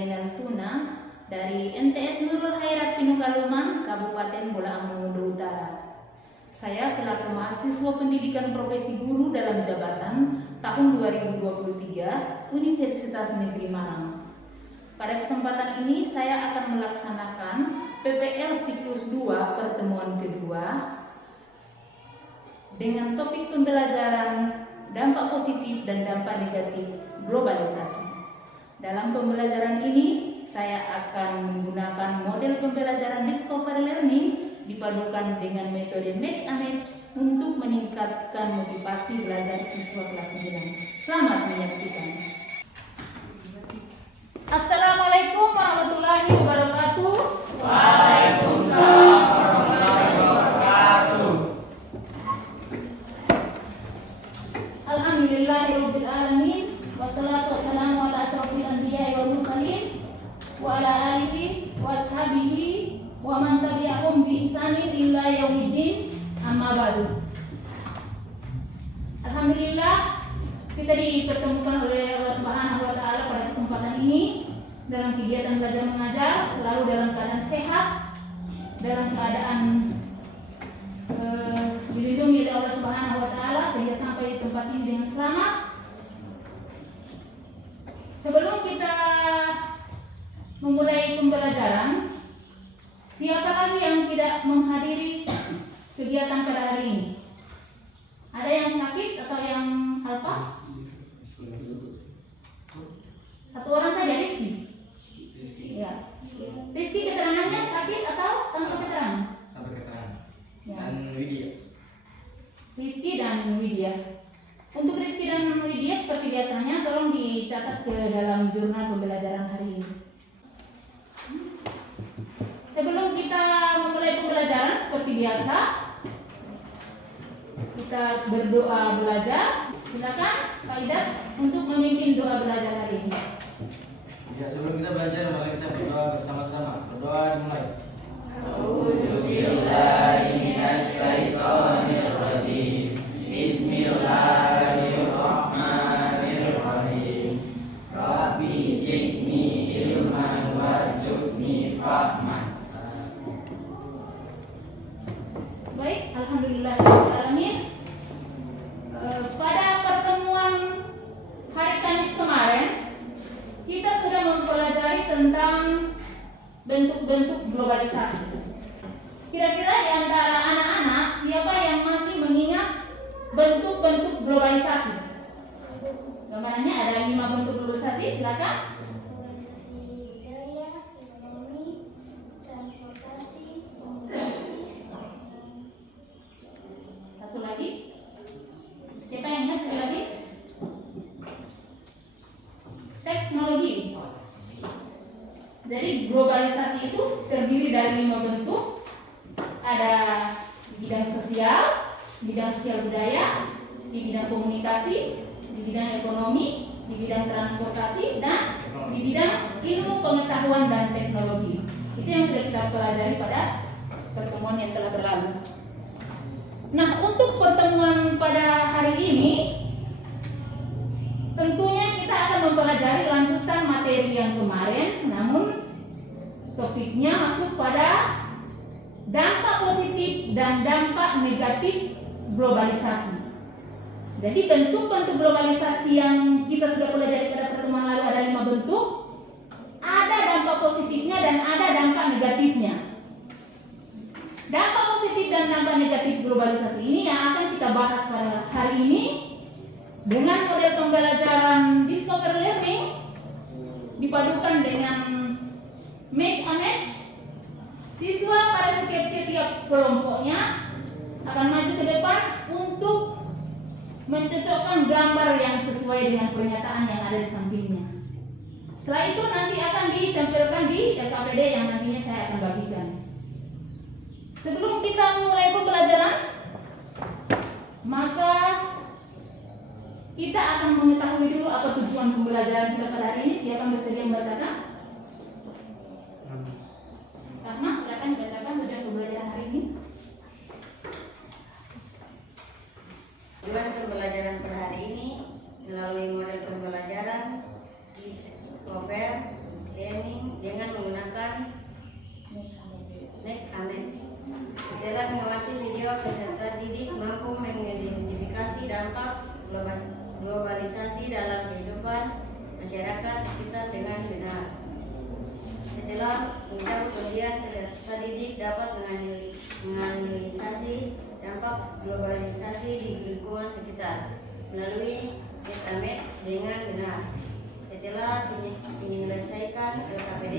Zainal Tuna dari MTS Nurul Khairat Pinukaluman, Kabupaten Bola Amungundo Utara. Saya selaku mahasiswa pendidikan profesi guru dalam jabatan tahun 2023 Universitas Negeri Malang. Pada kesempatan ini saya akan melaksanakan PPL siklus 2 pertemuan kedua dengan topik pembelajaran dampak positif dan dampak negatif globalisasi. Dalam pembelajaran ini, saya akan menggunakan model pembelajaran Discover Learning dipadukan dengan metode Make a Match untuk meningkatkan motivasi belajar siswa kelas 9. Selamat menyaksikan. Assalamualaikum warahmatullahi wabarakatuh. Waalaikumsalam warahmatullahi wabarakatuh. Alhamdulillahirabbil alamin. Wassalatu wassalamu ala asrofil anbiya'i wal mursalin wa ala alihi wa ashabihi wa man tabi'ahum bi ihsanin ila yaumiddin. Amma ba'du. Alhamdulillah, kita dipertemukan oleh Allah Subhanahu wa taala pada kesempatan ini dalam kegiatan belajar mengajar, selalu dalam keadaan sehat, dalam keadaan dilindungi oleh Allah Subhanahu wa taala sehingga sampai di tempat ini dengan selamat. Sebelum kita memulai pembelajaran, siapa lagi yang tidak menghadiri kegiatan pada hari ini? Ada yang sakit atau yang apa? Satu orang saja, Rizky. Ya. Rizky keterangannya sakit atau tanpa keterangan? Tanpa keterangan. Ya. Dan Widya. Rizky dan Widya. Untuk Rizky dan Widya seperti biasanya tolong dicatat ke dalam jurnal pembelajaran hari ini. Sebelum kita memulai pembelajaran seperti biasa, kita berdoa belajar. Silakan Pak Idat untuk memimpin doa belajar hari ini. Ya, sebelum kita belajar, mari kita berdoa bersama-sama. Berdoa dimulai. A'udzubillahi minasyaitonirrajim. Bismillahirrahmanirrahim. Rabbi zidni ilman warzuqni fahman. Baik, alhamdulillah. Pada pertemuan hari Kamis kemarin, kita sudah mempelajari tentang bentuk-bentuk globalisasi. Kira-kira di antara anak-anak siapa yang masih mengingat bentuk-bentuk globalisasi? Gambarannya ada 5 bentuk globalisasi, silakan. Globalisasi budaya, ekonomi, transportasi, komunikasi. Satu lagi. Siapa yang ingat satu lagi? Teknologi. Jadi globalisasi itu terdiri dari 5 bentuk. Ada bidang sosial budaya, di bidang komunikasi, di bidang ekonomi, di bidang transportasi, dan di bidang ilmu pengetahuan dan teknologi. Itu yang sudah kita pelajari pada pertemuan yang telah berlalu. Nah, untuk pertemuan pada hari ini, tentunya kita akan mempelajari lanjutan materi yang kemarin, namun topiknya masuk pada dampak positif dan dampak negatif globalisasi. Jadi bentuk-bentuk globalisasi yang kita sudah pelajari pada pertemuan lalu ada 5 bentuk. Ada dampak positifnya dan ada dampak negatifnya. Dampak positif dan dampak negatif globalisasi ini yang akan kita bahas pada hari ini dengan model pembelajaran Discover Learning dipadukan dengan Make a Match. Siswa pada setiap kelompoknya akan maju ke depan untuk mencocokkan gambar yang sesuai dengan pernyataan yang ada di sampingnya. Setelah itu nanti akan ditempelkan di LKPD yang nantinya saya akan bagikan. Sebelum kita mulai pembelajaran, maka kita akan mengetahui dulu apa tujuan pembelajaran kita pada hari ini. Siapa yang bersedia membacakan? Rahma, silakan bacakan tujuan pembelajaran hari ini. Tujuan pembelajaran pada hari ini melalui model pembelajaran Discover Learning sekitar melalui metamatch dengan benar. Setelah menyelesaikan LKPD,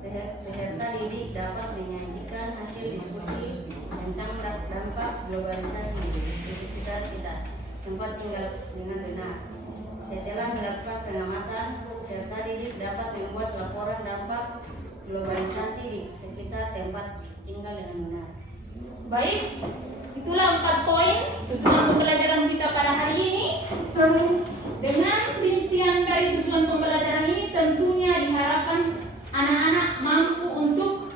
peserta didik dapat menyajikan hasil diskusi tentang dampak globalisasi di sekitar kita, tempat tinggal dengan benar. Setelah melakukan pengamatan, peserta didik dapat membuat laporan dampak globalisasi di sekitar tempat tinggal dengan benar. Baik, itulah 4 poin tujuan pembelajaran kita pada hari ini. Dengan rincian dari tujuan pembelajaran ini tentunya diharapkan anak-anak mampu untuk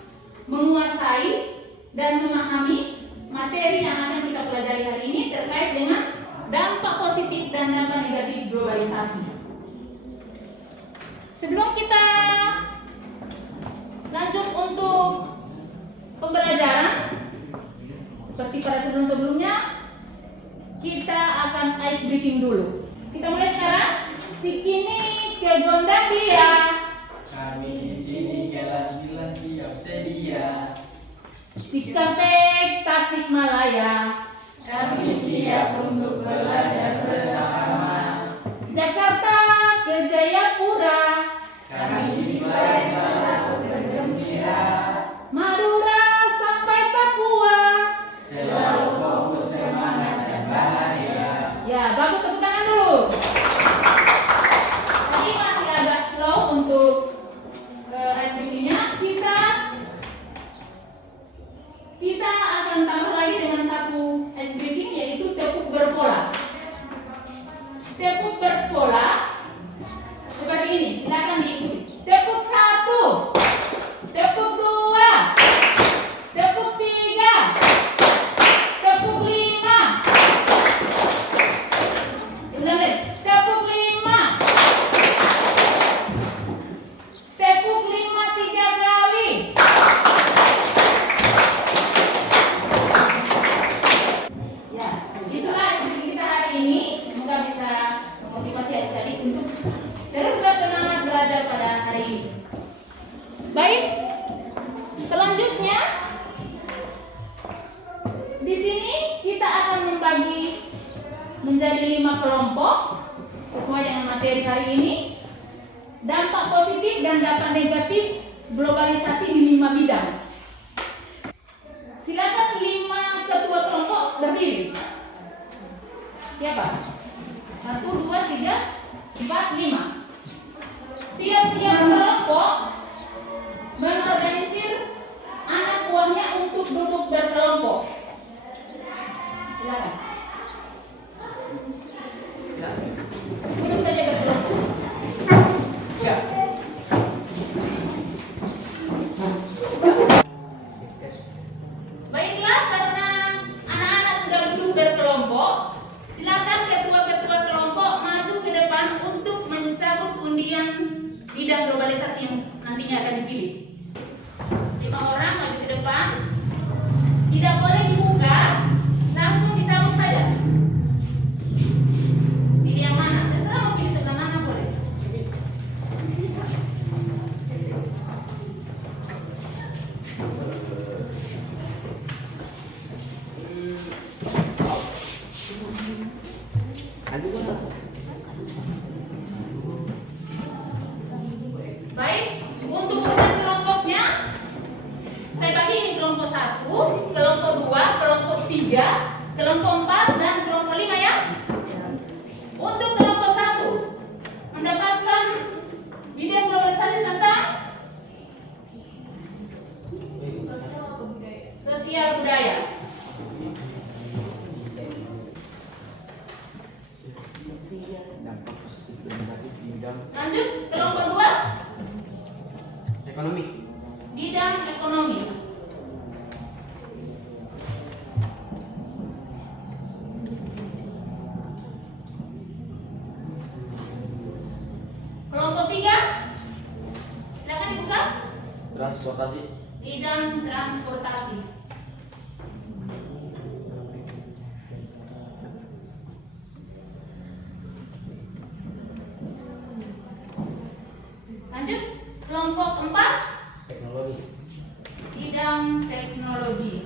menguasai dan memahami materi yang akan kita pelajari hari ini terkait dengan dampak positif dan dampak negatif globalisasi. Sebelum kita lanjut untuk pembelajaran, seperti pada sebelum-sebelumnya, kita akan ice breaking dulu. Kita mulai sekarang. Sikini ke gondang dia. Kami di sini kelas 9 siap sedia. Cikampek Tasikmalaya. Kami siap untuk belajar bersama. Jakarta ke Jayapura. Kami siswa selalu bergembira. Madura sampai Papua. Selalu fokus, semangat dan bahagia. Ya, bagus, tepuk tangan dulu. Tadi masih agak slow untuk ice breaking-nya. Kita akan tambah lagi dengan satu ice breaking, yaitu tepuk berpola. Tepuk berpola seperti ini, silakan diikuti. Tepuk 1, tepuk 2, tepuk 3, tepuk 5. Ulang lagi, tepuk 5. Tepuk 5 3 kali. Ya, itulah ekspresi kita hari ini. Semoga bisa memotivasi adik-adik untuk terus bersemangat belajar pada hari ini. Baik, selanjutnya di sini kita akan membagi menjadi 5 kelompok sesuai dengan materi hari ini. Dampak positif dan dampak negatif globalisasi di 5 bidang. Silakan 5 ketua kelompok berdiri. Siapa? 1, 2, 3, 4, 5. Tiap-tiap kelompok mengorganisir anak buahnya untuk duduk berkelompok. Silakan. Duduk saja berkelompok. Ya. Baiklah, karena anak-anak sudah duduk berkelompok, silakan ketua-ketua kelompok maju ke depan untuk mencabut undian bidang globalisasi yang nantinya akan dipilih. 5 orang maju ke depan, tidak boleh dibuka, langsung dicabut saja. Pilih yang mana? Terserah mau pilih sebelah mana boleh. Baik, untuk urusan kelompoknya saya bagi ini kelompok 1, kelompok 2, kelompok 3, kelompok 4 dan kelompok 5 ya. Untuk kelompok 1 mendapatkan bidang globalisasi tentang sosial budaya. Dampak positif dan negatif di bidang Lanjut kelompok 2 ekonomi. bidang ekonomi. Kelompok 3 silakan dibuka. Transportasi. Bidang transportasi. Lanjut kelompok 4 Teknologi. bidang teknologi.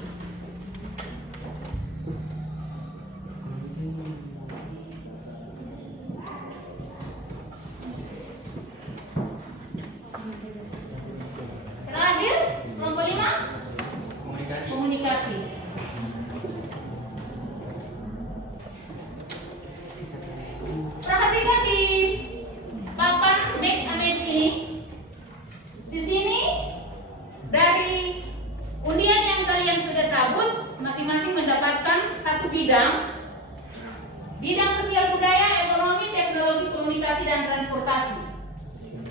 komunikasi dan transportasi.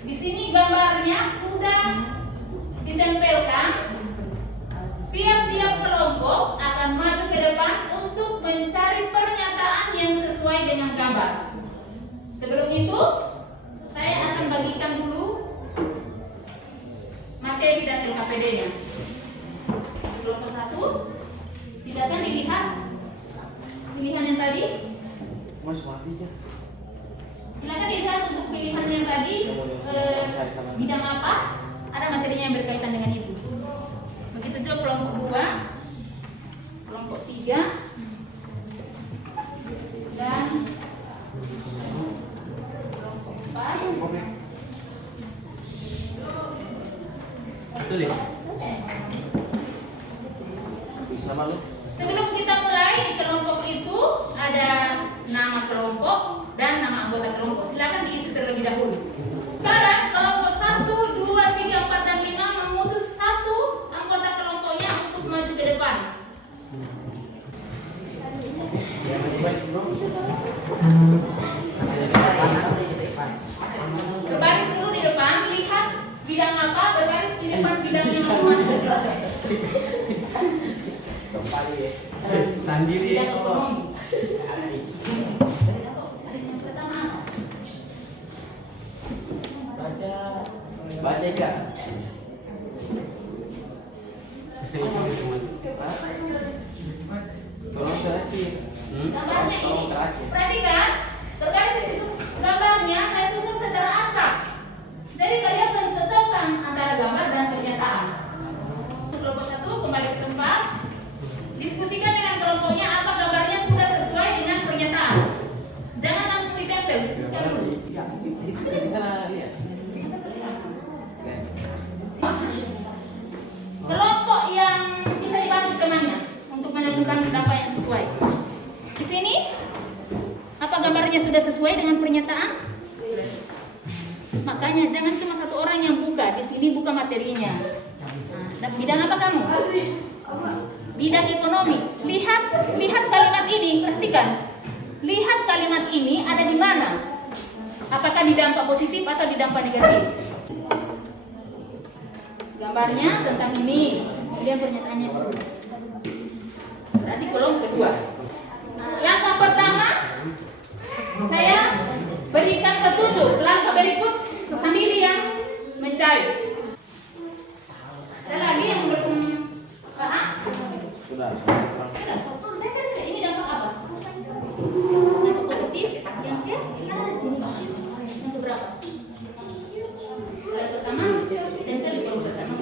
Di sini gambarnya sudah ditempelkan. Tiap-tiap kelompok akan maju ke depan untuk mencari pernyataan yang sesuai dengan gambar. Sebelum itu, saya akan bagikan dulu materi dan LKPD-nya. Kelompok 1, silakan dilihat pilihan yang tadi. Silakan dilihat untuk pilihan yang tadi bidang apa, ada materinya yang berkaitan dengan itu. Begitu juga kelompok 2, kelompok 3, dan kelompok 4. Betul ya? Sama lu. Sebelum kita mulai, di kelompok itu ada nama kelompok dan nama anggota kelompok. Silakan diisi terlebih dahulu. Sekarang kelompok 1, 2, 3, 4, dan 5 memutus satu anggota kelompoknya untuk maju ke depan. Berbaris dulu di depan, lihat bidang apa, berbaris di depan bidangnya masing-masing. Sendiri Bidang ekonomi. baca enggak? Tolong terakhir. Gambarnya ini, Tolong terakhir. perhatikan, berbaris di situ. Gambarnya saya susun secara acak. Jadi kalian mencocokkan antara gambar dan pernyataan. Kelompok 1 kembali ke tempat. Diskusikan dengan kelompoknya apa gambarnya sudah sesuai dengan pernyataan. Jangan langsung ditempel, diskusikan dulu. Di sana lihat. Kelompok yang bisa dibantu temannya untuk menemukan pendapat yang sesuai. Di sini, apa gambarnya sudah sesuai dengan pernyataan? Makanya jangan cuma satu orang yang buka. Di sini buka materinya. Nah, bidang apa kamu? Bidang ekonomi. Lihat kalimat ini, perhatikan. Lihat kalimat ini ada di mana? Apakah di dampak positif atau di dampak negatif? Gambarnya tentang ini, kemudian pernyataannya di sini. Berarti kelompok kedua. Langkah pertama, saya berikan petunjuk. Langkah berikut sendiri yang mencari. Ada lagi yang belum paham? Sudah. Ini dampak apa? Dampak positif. Yang ke? Yang keberapa? Yang pertama, tempel di kelompok pertama.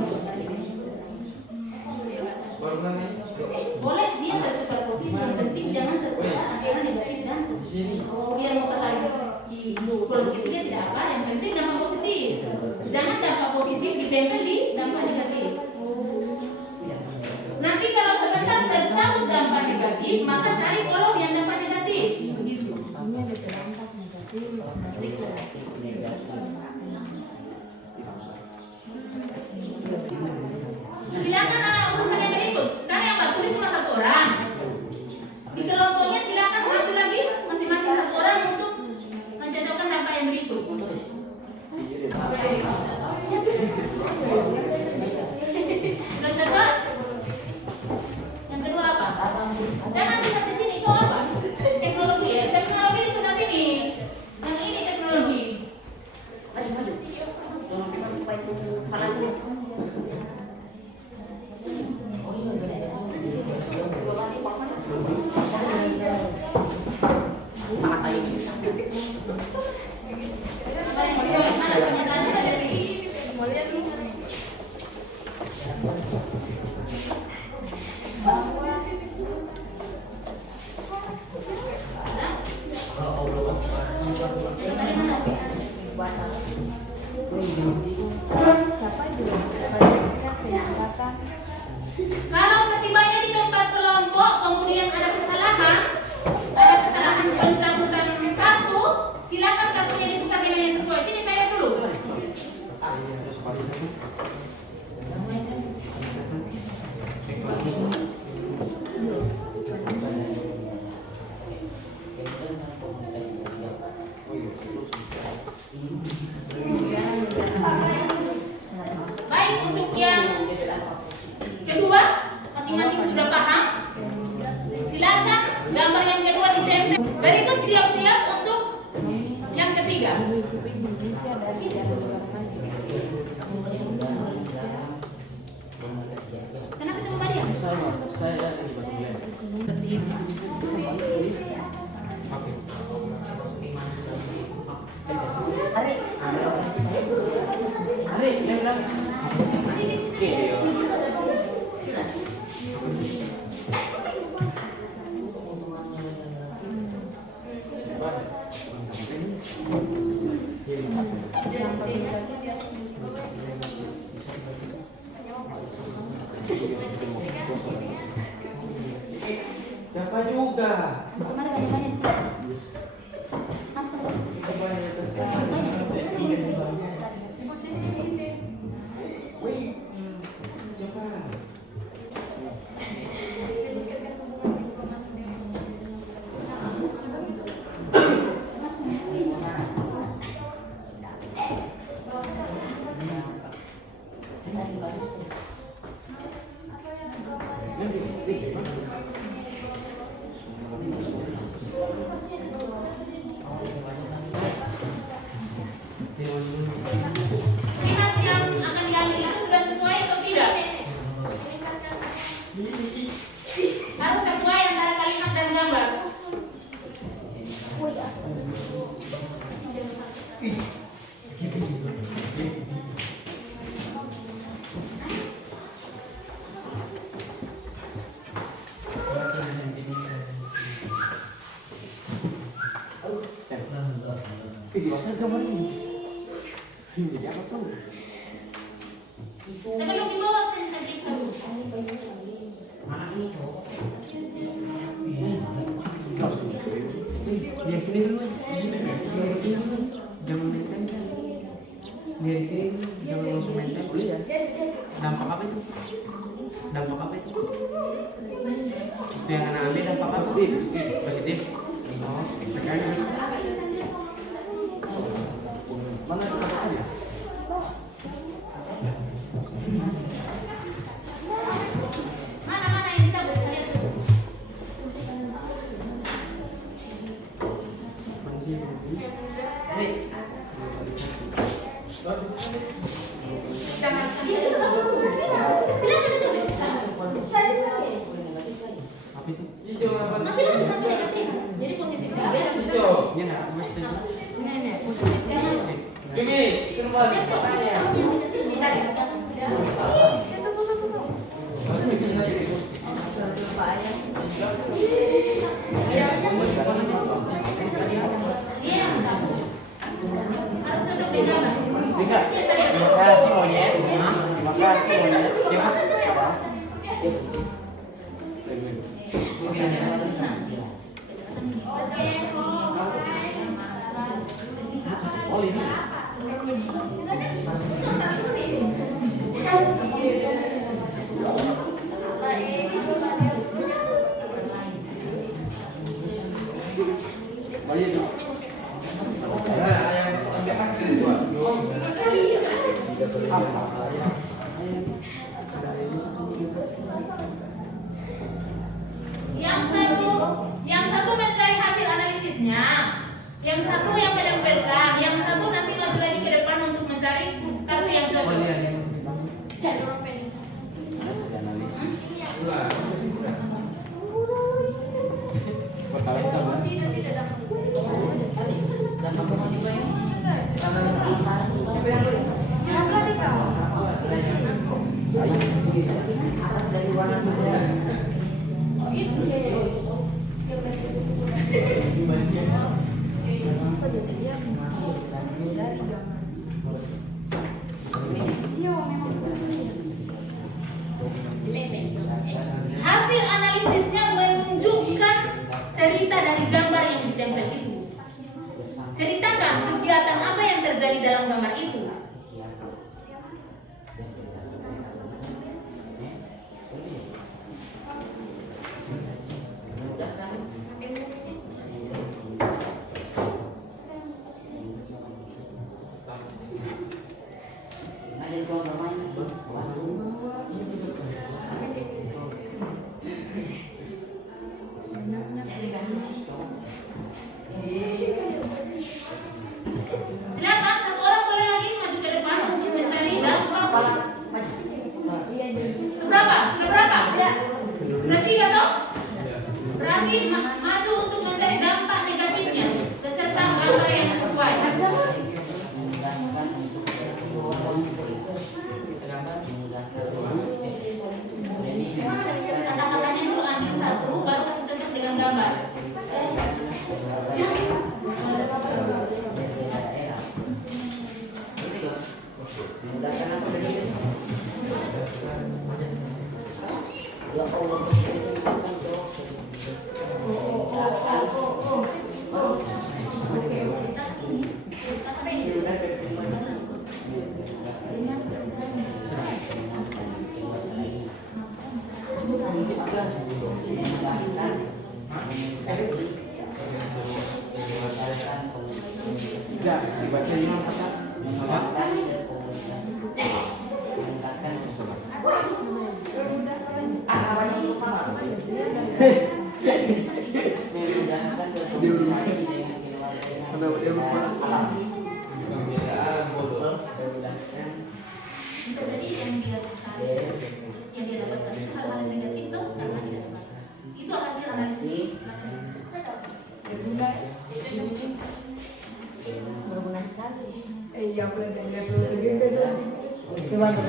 Boleh dia tertukar posisi, yang penting jangan tertukar antara negatif dan positif. Biar mau ketahui di kelompok ketiga tidak apa, yang penting dampak positif. Jangan dampak positif ditempel di dampak negatif. Nanti kalau sebentar tercabut dampak negatif, maka cari kolom yang dampak negatif. Begitu. Silakan urusan yang berikut. Karena yang Mbak tulis cuma satu orang. Di kelompoknya silakan maju lagi masing-masing satu orang untuk mencocokkan dampak yang berikut. Sudah cocok? Yang kedua apa? Jangan lihat di sini. Itu apa? Teknologi ya. Teknologi di sebelah sini. Yang ini teknologi. Mana pernyataannya saya dari kalau setibanya di tempat kelompok kemudian ada kesalahan pencabutan kartu, silakan kartunya ditukar dengan Sebelum dibawa saya periksa dulu. Di sini dulu. Jangan main kan. Di sini jangan langsung main kan. Dampak apa itu? Dampak apa itu? Itu yang anak ambil dampak apa? Positif. Oh, sekarang. Mana itu kata Mana yang dicabut? Saya lihat dulu. Silakan ditulis. Apa itu? Masih ada satu negatif. Jadi positif. Ya enggak, gue setuju. Gini, kembali pertanyaan. Harus cocok dengan. Enggak. Terima kasih monyet. Terima kasih monyet. Ya, Pak. Oh ini. Oh iya tuh. Yang satu mencari hasil analisisnya, yang satu yang menempelkan, yang satu nanti maju lagi ke depan untuk mencari kartu yang cocok. Hasil analisisnya menunjukkan cerita dari gambar yang ditempel itu. Ceritakan kegiatan apa yang terjadi dalam gambar itu. Silakan satu orang boleh lagi maju ke depan untuk mencari dampak. Seberapa? Sudah berapa? Sudah 3 toh? Berarti maju untuk mencari dampak negatifnya beserta gambar yang sesuai. Kata-katanya dulu ambil satu, baru kasih cocok dengan gambar. Tiga, dibaca 5 kata. Bisa jadi yang dia cari, yang dia dapatkan itu hal-hal negatif tuh karena tidak terbatas. Itu hasil analisis. Berguna sekali. Coba saja.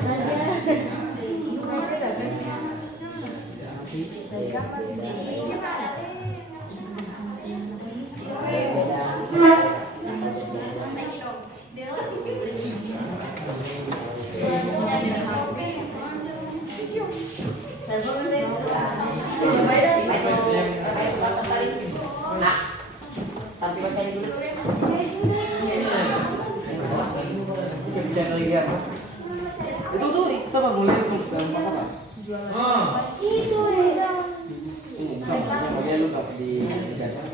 Itu tuh sama mulai dampak apa? Itu ya. Ini sama dia lu dapat di jalan.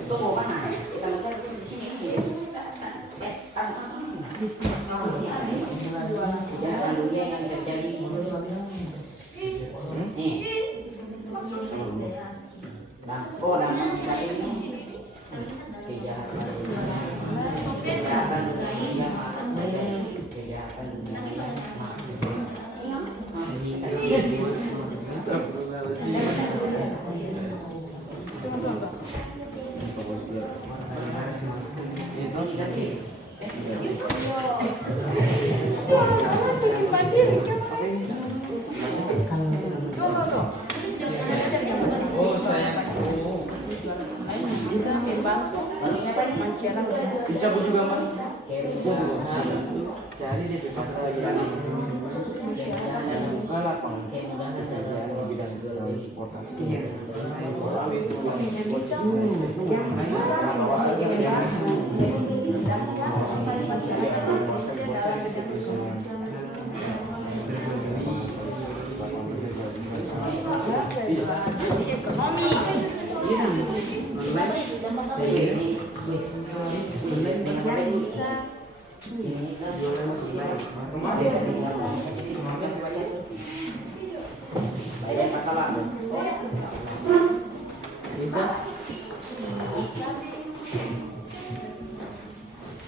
Bisa aku juga mah. Cari di tempat pelajaran buka lapang bidang transportasi.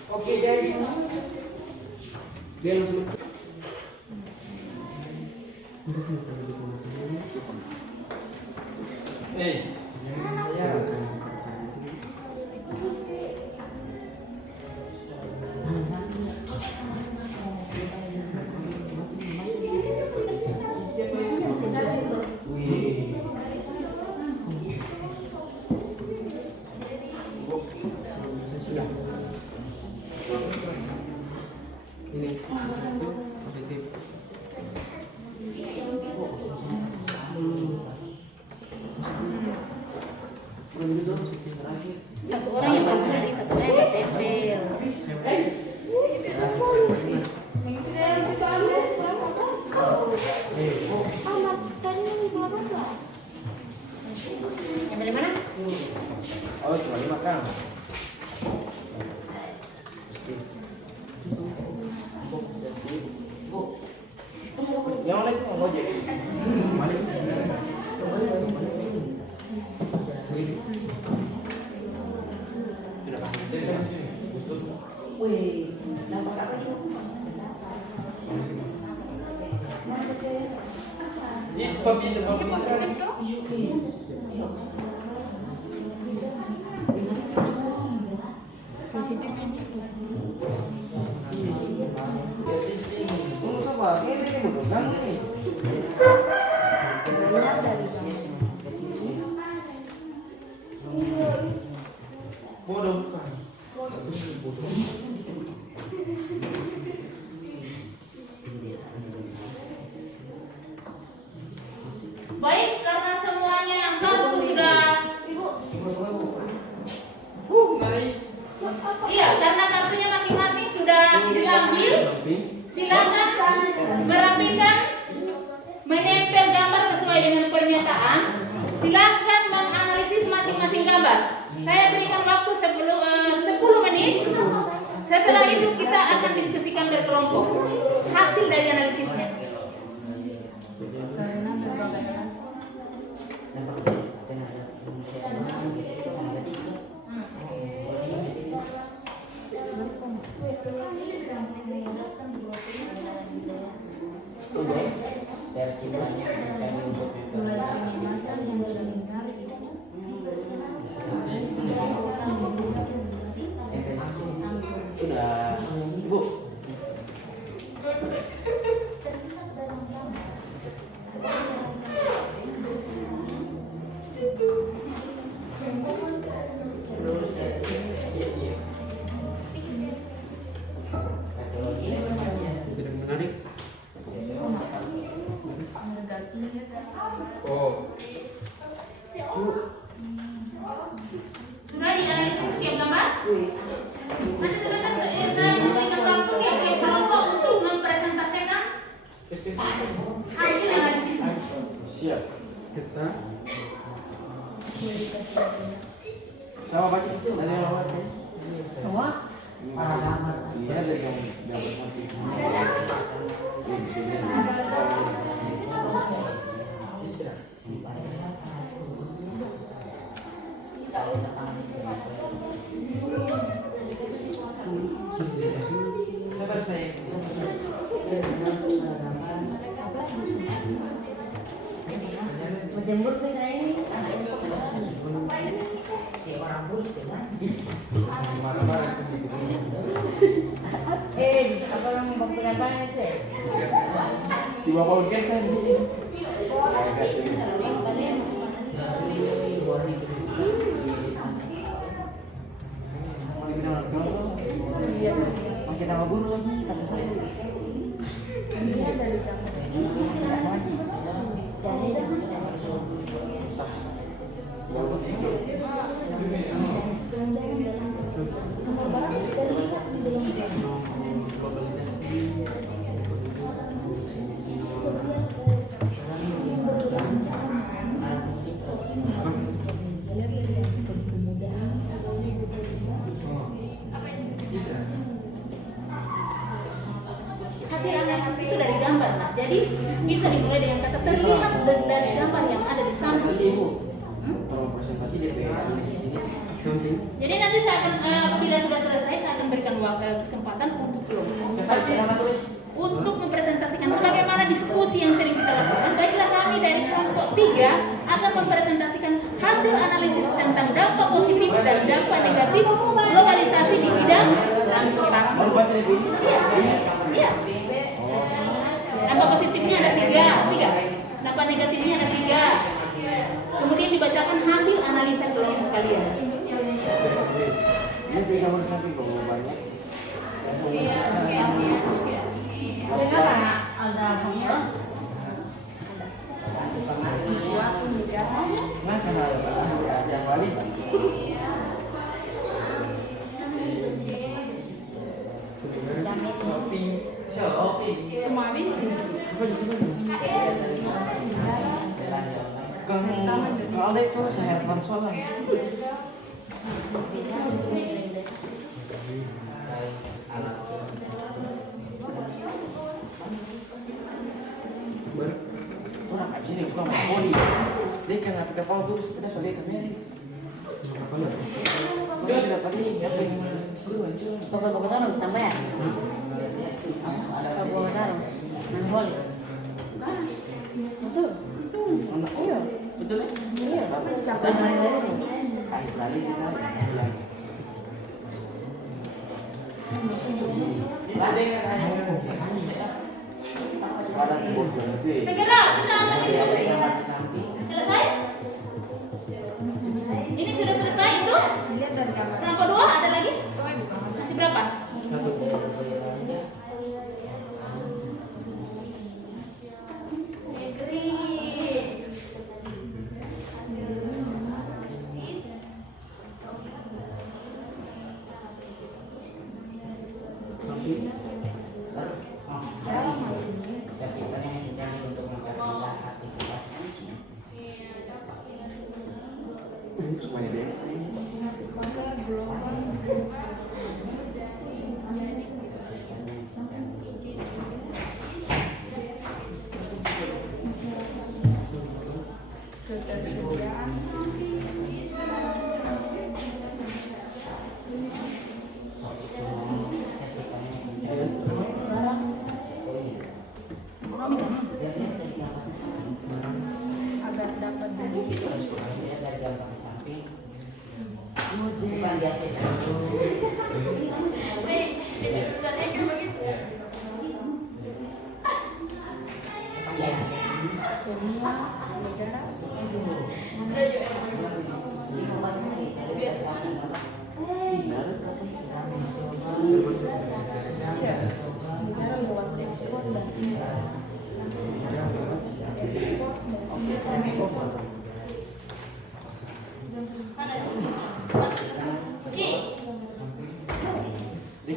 Oke guys, dia langsung. Ini positif. Satu orang yang tadi, satu orang yang tempel. Yang dari mana? Oh, cuma 5 kang. Yang lain cuma mau jadi. Sudah pasti. Wih, dapat apa itu? Ini papi Baik, karena semuanya yang kartu sudah iya, karena kartunya masing-masing sudah diambil, silakan merapikan, menempel gambar sesuai dengan pernyataan. Silakan menganalisis masing-masing gambar. Saya berikan waktu 10 menit. Setelah itu kita akan diskusikan berkelompok hasil dari analisisnya. Sudah. Ibu Nanti sebentar saya memberikan waktu yang kelompok untuk mempresentasikan hasil analisisnya. Siap. Kita Sama baca itu ada yang baca. Semua? Iya dari yang Menjemput nih saya ini. Apa yang mau kelihatan itu? di bawah geser. Makin nama guru lagi. Hasil analisis itu dari gambar, nah. Jadi bisa dimulai dengan kata terlihat dari gambar yang ada di samping. Kalau presentasi DPR analisis ini. Jadi nanti saya akan apabila sudah selesai saya akan berikan kesempatan untuk untuk mempresentasikan sebagaimana diskusi yang sering kita lakukan. Baiklah kami dari kelompok 3 akan mempresentasikan hasil analisis tentang dampak positif dan dampak negatif globalisasi di bidang transportasi. Iya. Dampak positifnya ada 3. Dampak negatifnya ada 3. Kemudian dibacakan hasil analisa kelompok kalian. Ini beri gambar samping kalau banyak. Dengar ada punya. Nah, karena ada Asia kali. Semua habis. Kalau ada itu saya harapan soalnya. Orang kat sini bukan poli. Dia kan nak kapal tu sudah boleh kamera. Dia sudah tadi apa yang perlu aja. Pokok-pokok tahu tambah ya? Pokok tahu. Nangol. Betul. Anak Iya. betul ya? Iya. Capek lagi. Air lali kita. Sekarang bos nanti. Segera kita akan diskusi. Selesai? Ini sudah selesai itu? Kelompok 2 ada lagi? Masih berapa? Semuanya dia. Agar dapat Bukan biasa.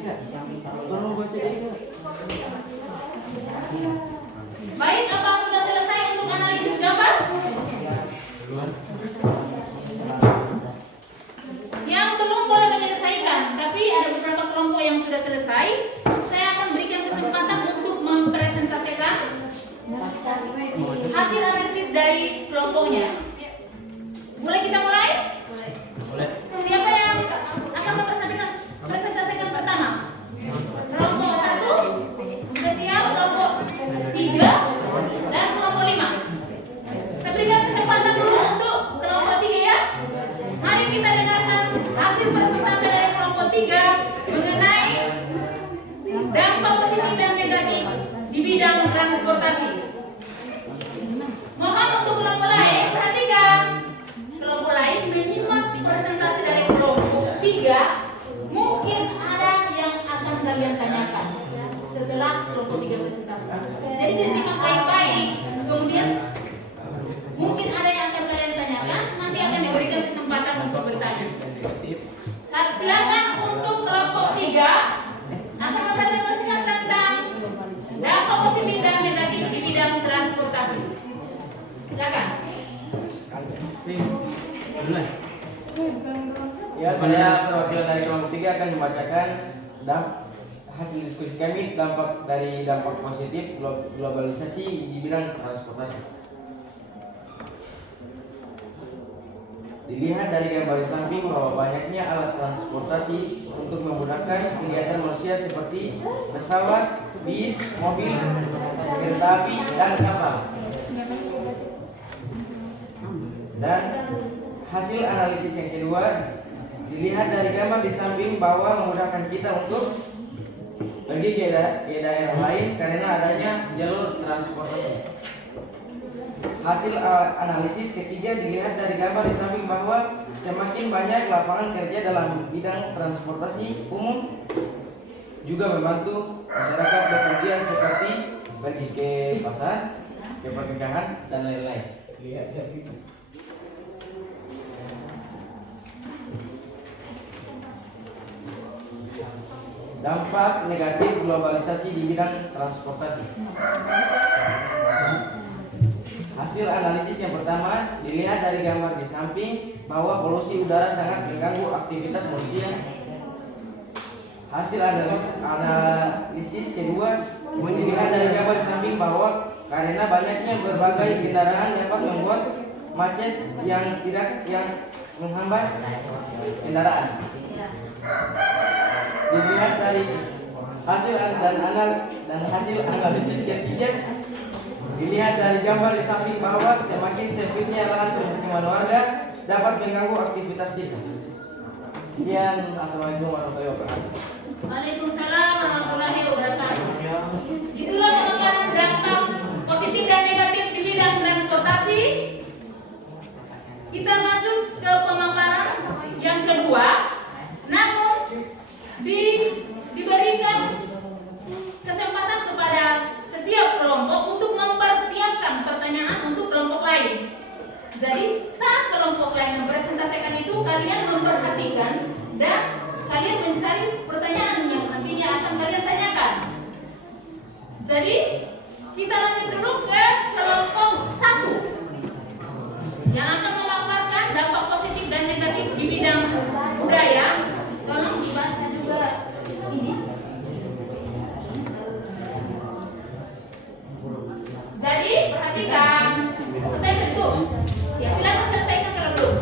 Ika, tolong baca Ika. Baik, apa sudah selesai untuk analisis gambar? Yang belum boleh menyelesaikan, tapi ada beberapa kelompok yang sudah selesai. Saya akan berikan kesempatan untuk mempresentasikan hasil analisis dari kelompoknya. Boleh kita mulai? Boleh. Siapa yang akan mempresentasikan pertama? Kelompok 1, sudah siap, kelompok 3, dan kelompok 5. Saya berikan kesempatan dulu untuk kelompok 3 ya. Mari kita dengarkan hasil presentasi dari kelompok 3 mengenai dampak positif dan negatif di bidang transportasi. Mohon untuk kelompok lain perhatikan. Kelompok lain menyimak presentasi dari kelompok 3. Mungkin ada yang akan kalian tanyakan setelah kelompok 3 presentasi. Jadi disimak baik-baik. Kemudian mungkin ada yang akan kalian tanyakan. Nanti akan diberikan kesempatan untuk bertanya. Silakan untuk kelompok 3 akan mempresentasikan tentang dampak positif dan negatif di bidang transportasi. Silakan. Mulai. Ya, saya perwakilan dari kelompok 3 akan membacakan hasil diskusi kami dari dampak positif globalisasi di bidang transportasi. Dilihat dari gambar di samping bahwa banyaknya alat transportasi untuk memudahkan kegiatan manusia seperti pesawat, bis, mobil, kereta api, dan kapal. Dan hasil analisis yang kedua, dilihat dari gambar di samping bahwa memudahkan kita untuk pergi ke daerah lain karena adanya jalur transportasi. Hasil analisis ketiga, dilihat dari gambar di samping bahwa semakin banyak lapangan kerja dalam bidang transportasi umum juga membantu masyarakat bepergian seperti pergi ke pasar, ke pernikahan, dan lain-lain. Dampak negatif globalisasi di bidang transportasi. Hasil analisis yang pertama, dilihat dari gambar di samping bahwa polusi udara sangat mengganggu aktivitas manusia. Hasil analisis kedua, dilihat dari gambar di samping bahwa karena banyaknya berbagai kendaraan dapat membuat macet yang menghambat kendaraan. Dilihat dari hasil analisis ketiga, dilihat dari gambar di samping bahwa semakin sempitnya lahan permukiman warga dapat mengganggu aktivitas kita. Sekian, assalamualaikum warahmatullahi wabarakatuh. Waalaikumsalam warahmatullahi wabarakatuh. Itulah pemaparan dampak positif dan negatif di bidang transportasi. Kita lanjut ke pemaparan yang kedua. Namun diberikan kesempatan kepada setiap kelompok untuk mempersiapkan pertanyaan untuk kelompok lain. Jadi saat kelompok lain mempresentasikan itu, kalian memperhatikan dan kalian mencari pertanyaan yang nantinya akan kalian tanyakan. Jadi kita lanjut dulu ke kelompok 1 yang akan memaparkan dampak positif dan negatif di bidang budaya. Tolong dibaca juga ini. Jadi perhatikan, step itu. Ya, silakan selesaikan kalau belum.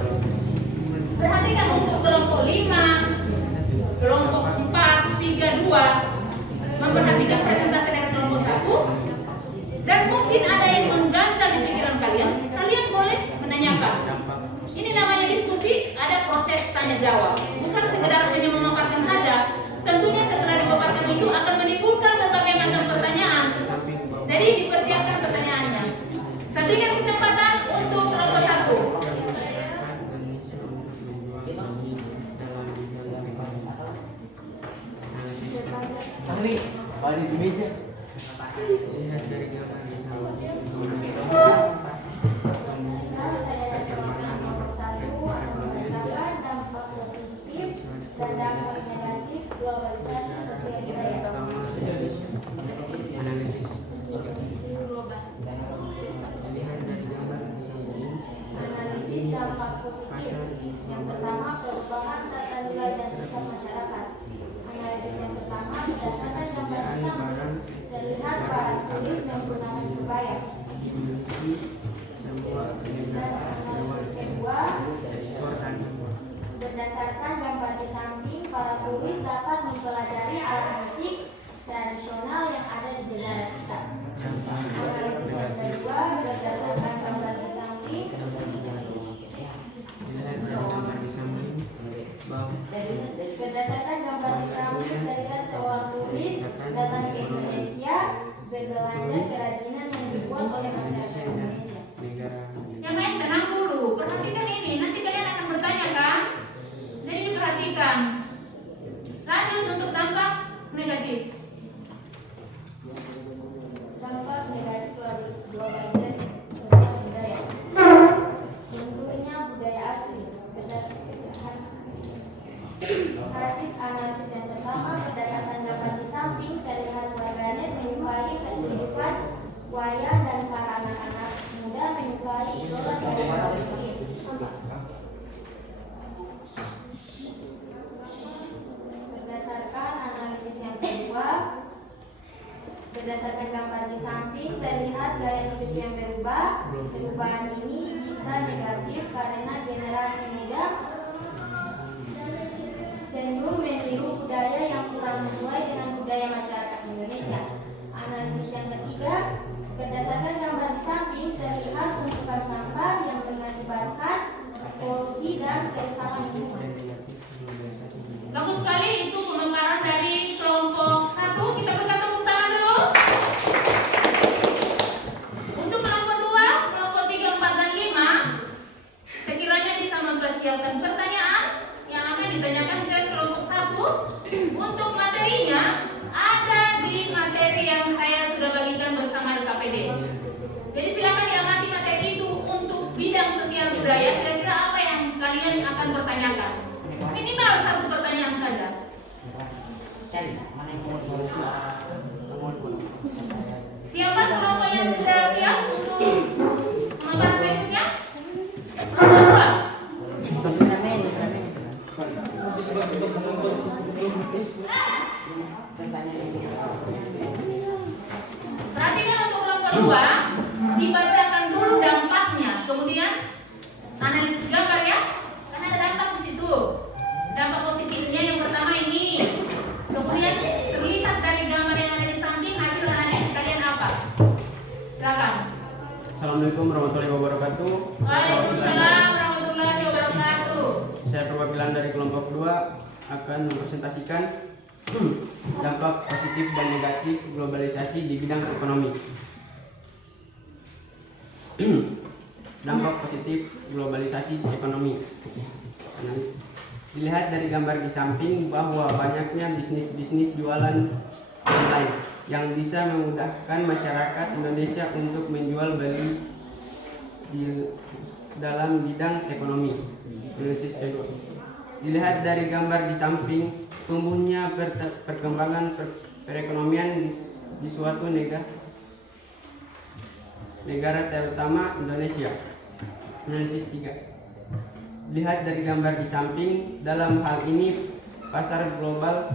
Perhatikan untuk kelompok 5, kelompok 4, 3, 2 memperhatikan presentasi dari kelompok 1. Dan mungkin ada yang mengganjal di pikiran kalian, kalian boleh menanyakan. Ini namanya diskusi, ada proses tanya jawab. Bukan sekedar hanya memaparkan saja. Tentunya setelah dipaparkan itu akan menimbulkan berbagai macam pertanyaan. Jadi dipersiapkan pertanyaannya. Saya berikan kesempatan untuk kelompok 1. Ahli, balik di meja. Lihat dari gambar di samping. Dan dampak negatif globalisasi tulis menggunakan kebaya. Semua Dan analisis kedua, ekspor dan impor. berdasarkan gambar di samping, para tulis dapat mempelajari alat musik tradisional yang ada di negara kita. Analisis yang kedua, berdasarkan gambar di samping, Dilihat dari gambar di samping bahwa berdasarkan gambar di samping terlihat seorang turis datang ke Indonesia berbelanja kerajinan yang dibuat oleh masyarakat Indonesia. negara Yang lain tenang dulu, perhatikan ini, nanti kalian akan bertanya kan? Jadi diperhatikan. Lanjut untuk dampak negatif. Dampak negatif globalisasi sosial budaya. Mundurnya budaya asli. Hasil analisis yang pertama, berdasarkan gambar di samping terlihat warganet menyukai kehidupan wayang dan para anak-anak muda menyukai idola negara muslim. Berdasarkan analisis yang kedua, berdasarkan gambar di samping terlihat gaya hidup yang berubah. Perubahan ini bisa negatif karena generasi muda cenderung meniru budaya yang kurang sesuai dengan budaya masyarakat Indonesia. Analisis yang ketiga, berdasarkan gambar di samping terlihat tumpukan sampah yang mengakibatkan polusi dan kerusakan lingkungan. Bagus sekali, itu pemaparan dari kelompok 1. Kita berikan tepuk tangan dulu. Untuk kelompok 2, kelompok 3, 4, dan 5, sekiranya bisa mempersiapkan pertanyaan yang akan ditanyakan ke kelompok 1. Untuk materinya ada di materi yang saya sudah bagikan bersama KPD. Jadi silakan diamati materi itu untuk bidang sosial budaya. Kira-kira apa yang kalian akan bertanyakan? Minimal 1 pertanyaan saja. Siapa kelompok yang sudah siap untuk memaparan berikutnya? Kelompok 2. Perhatikan untuk kelompok 2, dibacakan dulu dampaknya, kemudian analisis gambar ya, karena ada dampak di situ. Dampak positifnya yang pertama ini, kemudian terlihat dari gambar yang ada di samping hasil analisis kalian apa? Silakan. Assalamualaikum warahmatullahi wabarakatuh. Waalaikumsalam warahmatullahi wabarakatuh. Saya perwakilan dari kelompok 2 akan mempresentasikan dampak positif dan negatif globalisasi di bidang ekonomi. Dampak positif globalisasi ekonomi. Analisis. Dilihat dari gambar di samping bahwa banyaknya bisnis-bisnis jualan online yang bisa memudahkan masyarakat Indonesia untuk menjual beli di dalam bidang ekonomi. Analisis kedua. Dilihat dari gambar di samping tumbuhnya perkembangan perekonomian di suatu negara terutama Indonesia. Analisis 3. Lihat dari gambar di samping, dalam hal ini pasar global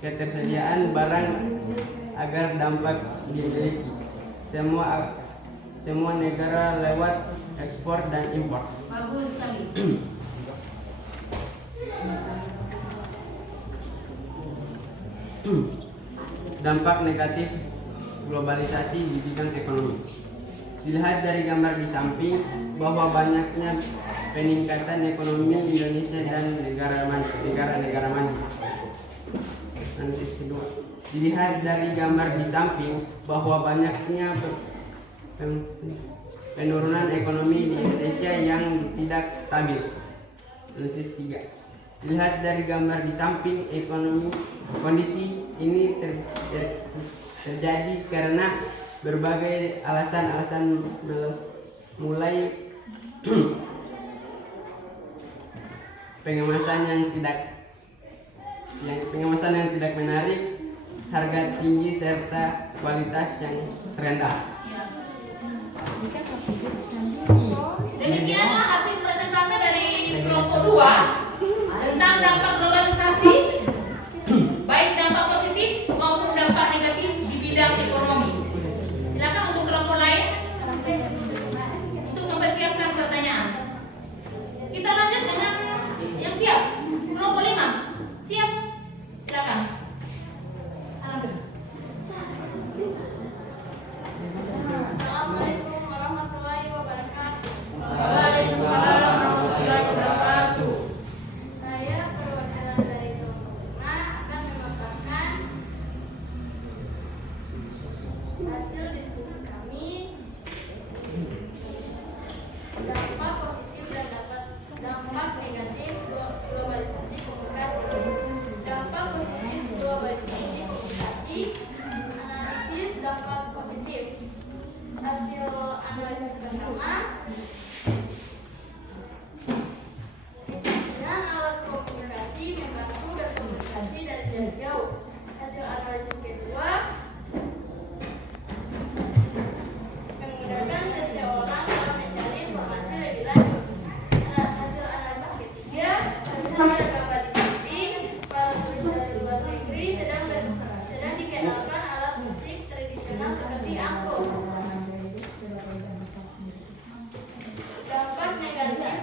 ketersediaan barang agar dampak dimiliki semua negara lewat ekspor dan impor. Bagus sekali. Dampak negatif globalisasi di bidang ekonomi. Dilihat dari gambar di samping bahwa banyaknya peningkatan ekonomi Indonesia dan negara-negara maju. Analisis kedua. Dilihat dari gambar di samping bahwa banyaknya penurunan ekonomi di Indonesia yang tidak stabil. Analisis 3. Dilihat dari gambar di samping kondisi ini terjadi karena berbagai alasan mulai pengemasan yang tidak menarik, harga tinggi serta kualitas yang rendah. Demikianlah hasil presentasi dari kelompok 2 tentang dampak globalisasi, baik dampak positif maupun jarak jauh. Hasil analisis kedua memudahkan seseorang dalam mencari informasi lebih lanjut. Hasil analisis ketiga pada gambar di samping, para turis dari luar negeri sedang dikenalkan alat musik tradisional seperti angklung. Dampak negatif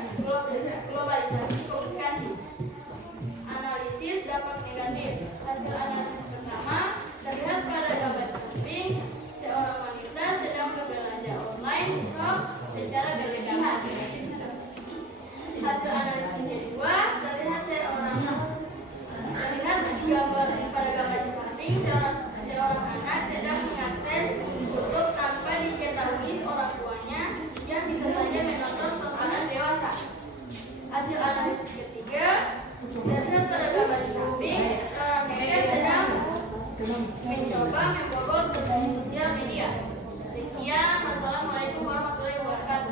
globalisasi komunikasi. Analisis dampak negatif. Hasil analisis pertama terlihat pada gambar samping, seorang wanita sedang berbelanja online shop secara berlebihan. Hasil analisis kedua terlihat pada gambar di samping, seorang anak sedang mengakses YouTube tanpa diketahui orang tuanya yang bisa saja menonton tontonan dewasa. Hasil analisis ketiga terlihat pada gambar di samping, seorang nenek sedang mencoba membobol sosial media. Sekian, wassalamualaikum warahmatullahi wabarakatuh.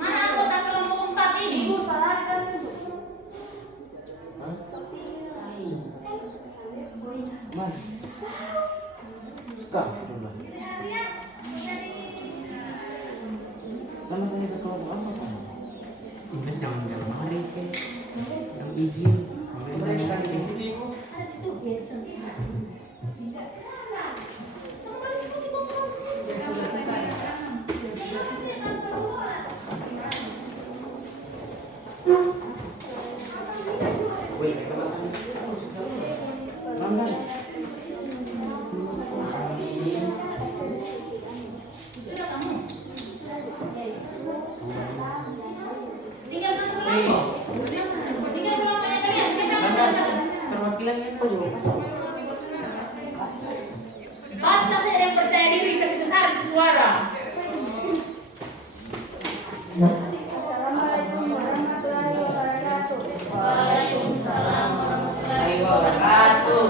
Mana anggota kelompok 4 ini? Man. Suka. Kamu tanya ke kelompok apa kamu? Udah jangan mari ke yang izin. Sudah kamu. Tinggal satu kelompok. Tinggal kelompoknya kalian. Siapa yang membacakan? Perwakilannya dulu. Baca saya yang percaya diri, kasih besar itu suara. Assalamualaikum warahmatullahi wabarakatuh. Waalaikumsalam warahmatullahi wabarakatuh.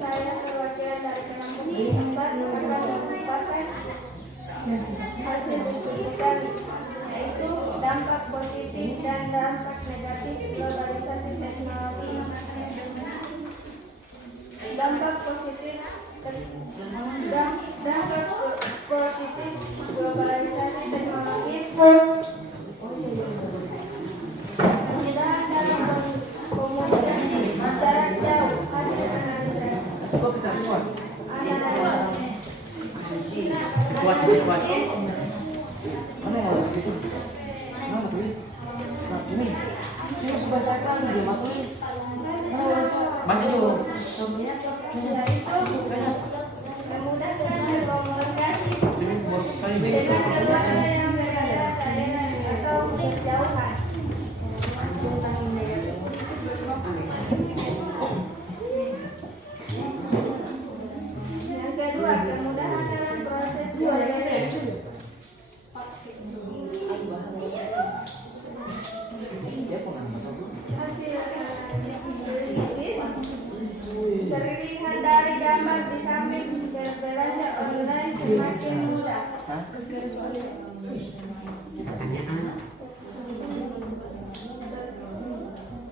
Saya perwakilan dari kelompok 4 akan merupakan hasil diskusi kami, yaitu dampak positif dan dampak negatif globalisasi teknologi. Dampak positif globalisasi teknologi kemudahan dalam komunikasi jarak jauh. Hasil analisa Kuat. Mana yang ada di situ? Mana tulis? Nah, ini. Sini harus bacakan, dia mah tulis. Baca dulu. Memudahkan berkomunikasi Jadi baru sekali dengan keluarga yang berada atau berjauhan. Yang kedua, kemudahan dalam proses belajar. Dia pernah baca dulu. Hasil analisis terlihat dari gambar di samping, berbelanja online semakin mudah. Hah?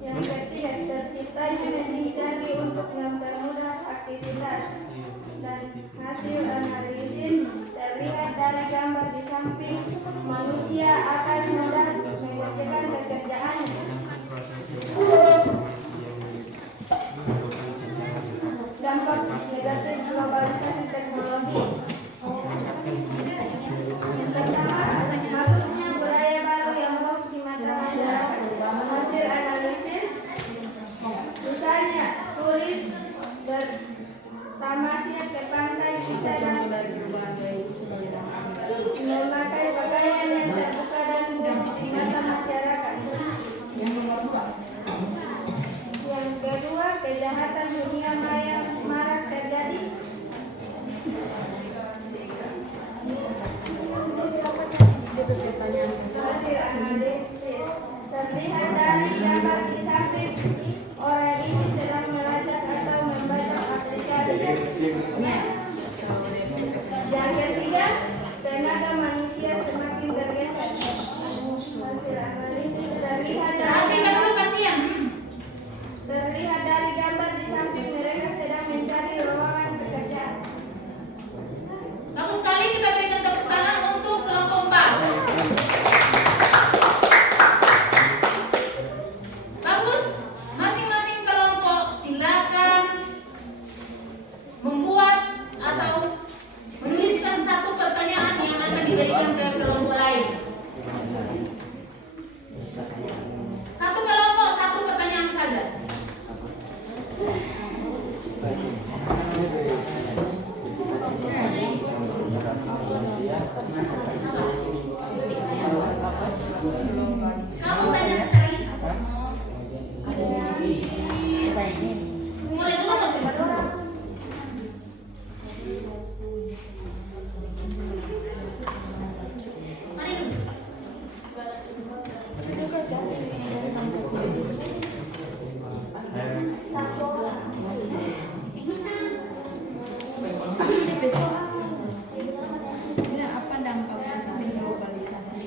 Yang ketiga, terciptanya mesin canggih untuk mempermudah aktivitas. Dan hasil analisis terlihat dari gambar di samping, manusia akan mudah mengerjakan pekerjaannya. Dampak negatif globalisasi teknologi. Yang pertama, masuknya budaya baru yang buruk di mata masyarakat. Hasil analisis, misalnya turis bertamasya ke pantai kita dan Memakai pakaian yang terbuka dan umum di mata masyarakat. Yang kedua, kejahatan dunia maya marak terjadi. Terlihat dari gambar di samping, orang ini sedang melacak atau membaca aplikasi. Yang ketiga, tenaga manusia semakin bergeser. Hasil analisis terlihat dari gambar di samping, mereka sedang mencari lowongan pekerjaan. Bagus sekali, kita berikan tepuk tangan untuk kelompok 4. Bagus, masing-masing kelompok silakan membuat atau menuliskan satu pertanyaan yang akan diberikan ke kelompok lain. Satu kelompok, satu pertanyaan saja. Kamu tanya secara lisan. Mulai dulu Mas. Mari dulu. Apa dampaknya sampai globalisasi?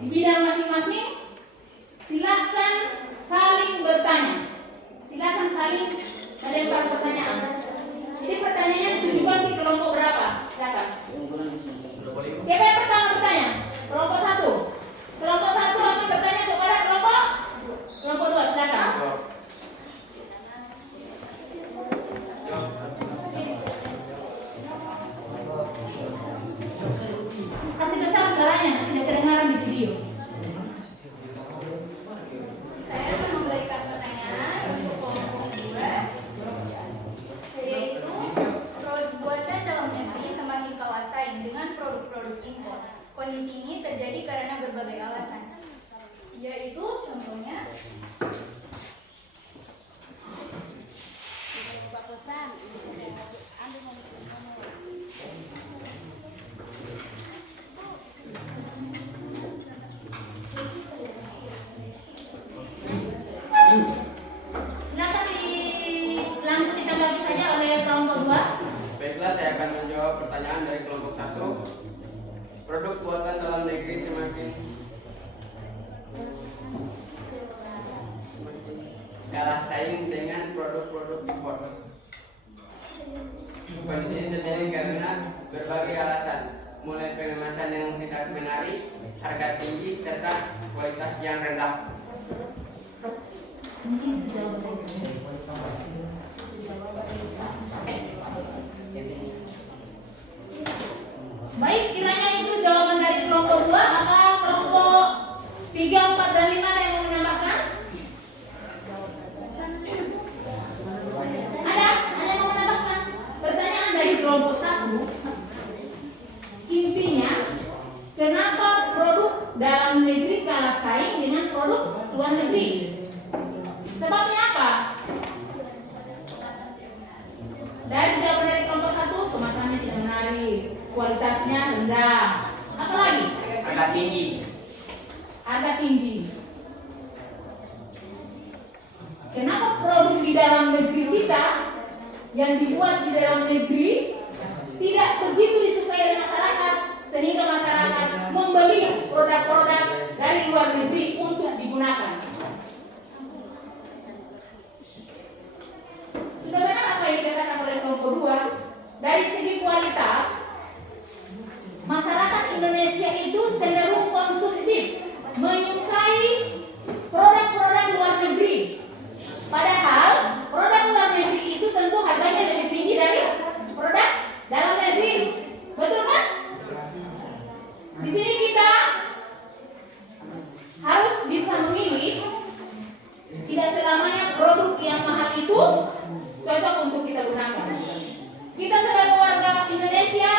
di bidang masing-masing. Silahkan saling bertanya. Silahkan saling melempar pertanyaan. Jadi pertanyaannya ditujukan ke kelompok berapa? Silakan. Siapa yang pertama bertanya? Kelompok 1. Kelompok 1 akan bertanya kepada kelompok 2. Silakan. Kasih besar suaranya, tidak kedengaran di video. Saya akan memberikan pertanyaan untuk kelompok 2, yaitu produk buatan dalam negeri semakin kalah saing dengan produk-produk impor. Kondisi ini terjadi karena berbagai alasan, yaitu contohnya langsung ditanggapi saja oleh kelompok 2. Baiklah, saya akan menjawab pertanyaan dari kelompok 1. Produk buatan dalam negeri semakin kalah saing dengan produk-produk impor. Kondisi ini terjadi karena berbagai alasan, mulai pengemasan yang tidak menarik, harga tinggi, serta kualitas yang rendah. Baik, kiranya itu jawaban dari kelompok 2 atau kelompok 3, 4, dan 5 yang mau menambahkan? Ada yang mau menambahkan? Pertanyaan dari kelompok 1. Intinya, kenapa produk dalam negeri kalah saing dengan produk luar negeri? Sebabnya apa? Dari jawaban dari kelompok 1, kemasannya tidak menarik, kualitasnya rendah. Apa lagi? Harga tinggi. Harga tinggi. Kenapa produk di dalam negeri kita yang dibuat di dalam negeri tidak begitu disukai oleh masyarakat, sehingga masyarakat membeli produk-produk dari luar negeri untuk digunakan? Sudah benar apa yang dikatakan oleh kelompok 2? Dari segi kualitas, masyarakat Indonesia itu cenderung konsumtif, menyukai produk-produk luar negeri. Padahal produk luar negeri itu tentu harganya lebih tinggi dari produk dalam negeri. Betul kan? Di sini kita harus bisa memilih. Tidak selamanya produk yang mahal itu cocok untuk kita gunakan. Kita sebagai warga Indonesia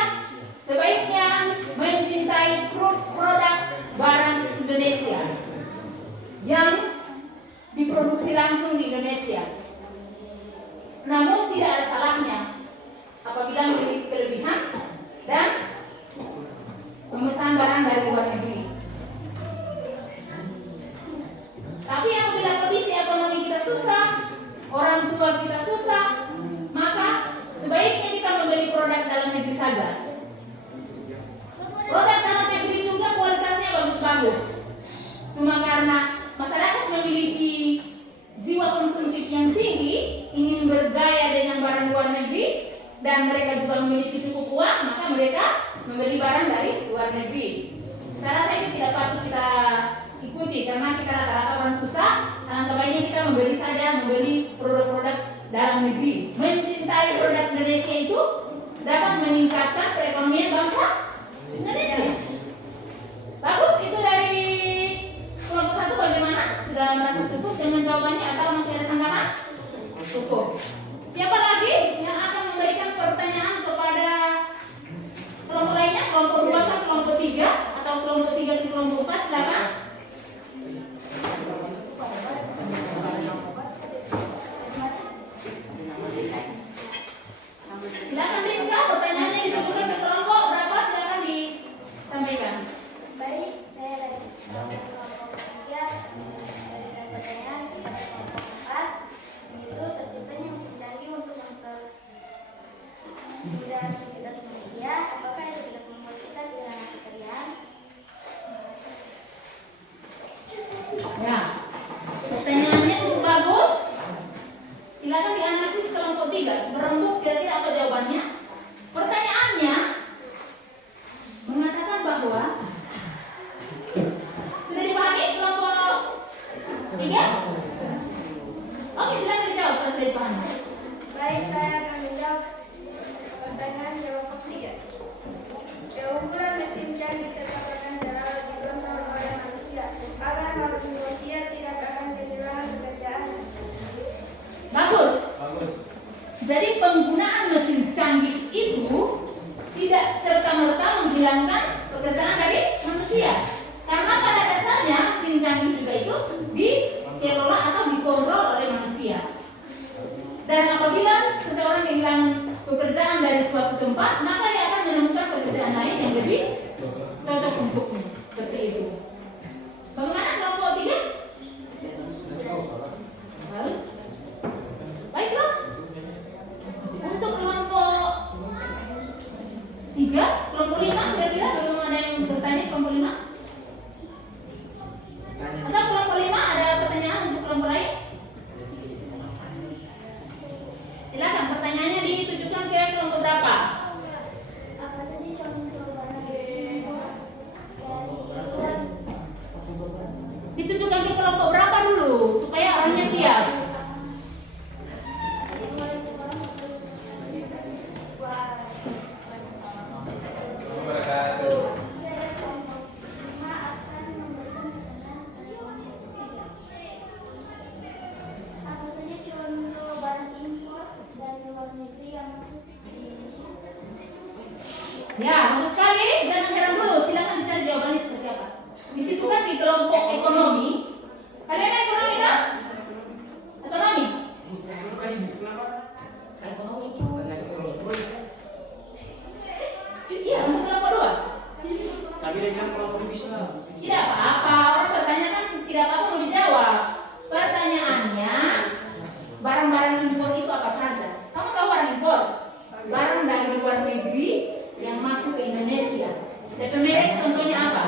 sebaiknya mencintai produk barang Indonesia yang diproduksi langsung di Indonesia. Namun tidak ada salahnya apabila memiliki kelebihan dan memesan barang dari luar negeri. Tapi apabila kondisi ekonomi kita susah, orang tua kita susah, maka sebaiknya kita membeli produk dalam negeri saja. Produk dalam negeri juga kualitasnya bagus-bagus. Cuma karena masyarakat memiliki jiwa konsumtif yang tinggi, ingin bergaya dengan barang luar negeri, dan mereka juga memiliki cukup uang, maka mereka membeli barang dari luar negeri. Saya rasa itu tidak patut kita ikuti, karena kita rata-rata orang susah. Alangkah baiknya kita membeli produk-produk dalam negeri. Mencintai produk Indonesia itu dapat meningkatkan perekonomian bangsa Indonesia. Bagus, itu dari kelompok 1 bagaimana? Sudah merasa cukup dengan jawabannya atau masih ada sanggahan? Cukup. Siapa lagi yang akan memberikan pertanyaan kepada kelompok lainnya? Kelompok 2 atau kelompok 3? Atau kelompok 3 ke kelompok 4? Silakan. Silakan Rizka, pertanyaannya ditujukan ke kelompok berapa? Silakan. Tiga? Oke, silakan dijawab setelah sudah dipahami. Baik, saya akan menjawab pertanyaan kelompok 3. Keunggulan mesin canggih terdapat dalam ditonton oleh manusia agar manusia tidak akan kehilangan pekerjaan. Bagus. Bagus. Jadi penggunaan mesin canggih itu tidak serta-merta menghilangkan pekerjaan dari manusia. Karena pada dasarnya mesin canggih juga itu dikelola atau dikontrol oleh manusia. Dan apabila seseorang kehilangan pekerjaan dari suatu tempat, maka dia akan menemukan pekerjaan lain yang lebih cocok untuknya. Seperti itu. Bagaimana kelompok 3? Baiklah. Untuk kelompok 3, kelompok 5, kira-kira belum ada yang bertanya kelompok 5? Atau kelompok 5 ada pertanyaan untuk kelompok lain? Silakan, pertanyaannya ditujukan ke kelompok berapa? Apa saja contoh barang Ditujukan ke kelompok berapa dulu supaya orangnya siap? Apa saja contoh barang impor dari luar negeri yang masuk ke Indonesia? Ya, bagus sekali. Jangan heran dulu, silakan dicari jawabannya seperti apa. Di situ kan di kelompok ekonomi. Kalian ada ekonomi kan? Ekonomi. Iya, untuk kelompok 2. Tapi dia bilang kalau aku bisa. Tidak apa-apa, orang bertanya kan tidak apa-apa mau dijawab. Pertanyaannya, barang-barang impor itu apa saja? Kamu tahu barang impor? Barang dari luar negeri yang masuk ke Indonesia. DP merek contohnya apa?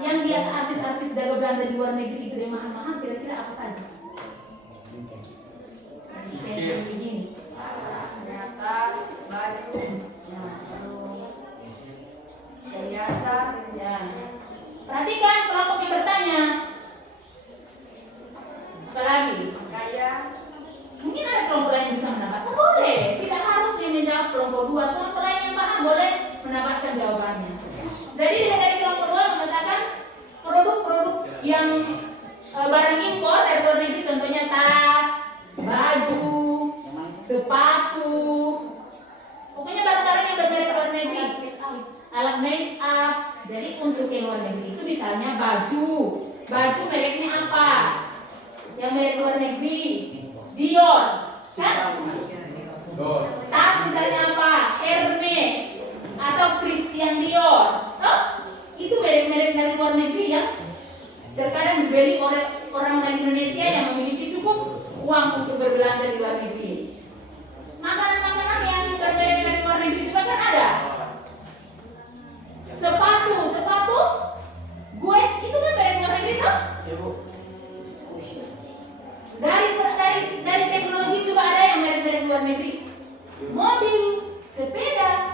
Yang biasa artis-artis dari belanja di luar negeri itu yang mahal-mahal, kira-kira apa saja? Kayak begini. Atas, baju, perhiasan, Ya. Perhatikan kelompok yang bertanya. Apalagi? pakaian, Mungkin ada kelompok lain yang bisa mendapatkan. Boleh. Tidak harus yang menjawab kelompok 2. Kelompok lain yang paham boleh mendapatkan jawabannya. Jadi dari kelompok 2 mengatakan produk-produk yang barang impor dari luar negeri, contohnya tas, baju, sepatu, pokoknya barang-barang yang bermerek luar negeri, alat make up. Jadi untuk yang luar negeri itu misalnya baju mereknya apa? Yang merek luar negeri, Dior, kan? Tas misalnya apa? Hermes atau Christian Dior. Oh, itu merek-merek dari luar negeri yang terkadang dibeli oleh orang-orang Indonesia yang memiliki cukup uang untuk berbelanja di luar negeri. Makanan-makanan yang bermerek dari luar negeri juga kan ada. Sepatu, Guess itu kan merek luar negeri toh? Dari teknologi juga ada yang merek luar negeri. Mobil, sepeda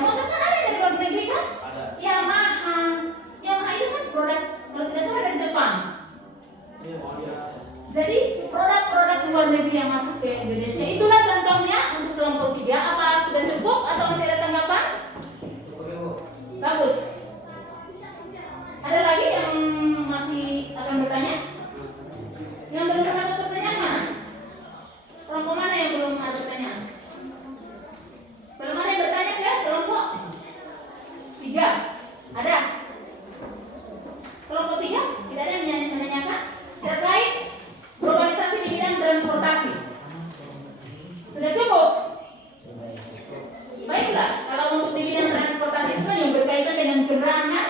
motor kan ada dari luar negeri kan? Ada. Yamaha itu kan produk kalau tidak salah dari Jepang. Jadi produk-produk luar negeri yang masuk ke Indonesia itulah contohnya untuk kelompok 3. Apa sudah cukup atau masih ada tanggapan? Bagus. Ada lagi yang masih akan bertanya? Yang belum ada pertanyaan mana? Kelompok mana yang belum ada pertanyaan? Belum ada yang bertanya ya? Kelompok 3? Ada? Kelompok 3? Tidak ada yang menanyakan? Terkait globalisasi di bidang transportasi. Sudah cukup? Baiklah, kalau untuk di bidang transportasi itu kan yang berkaitan dengan kendaraan kan?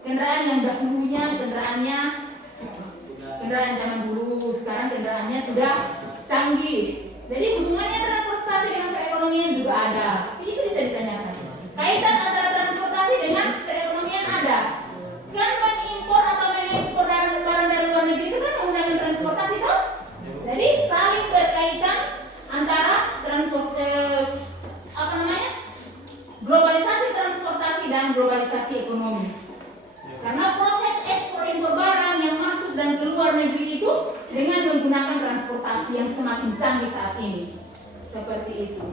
Kendaraan yang dahulunya kendaraan zaman dulu, sekarang kendaraannya sudah canggih. Jadi hubungannya transportasi dengan perekonomian juga ada. Itu bisa ditanyakan. Kaitan antara transportasi dengan perekonomian ada. Kan mengimpor atau mengekspor barang dari luar negeri itu kan menggunakan transportasi toh? Jadi saling berkaitan antara globalisasi transportasi bidang globalisasi ekonomi. Karena proses ekspor impor barang yang masuk dan keluar negeri itu dengan menggunakan transportasi yang semakin canggih saat ini. Seperti itu.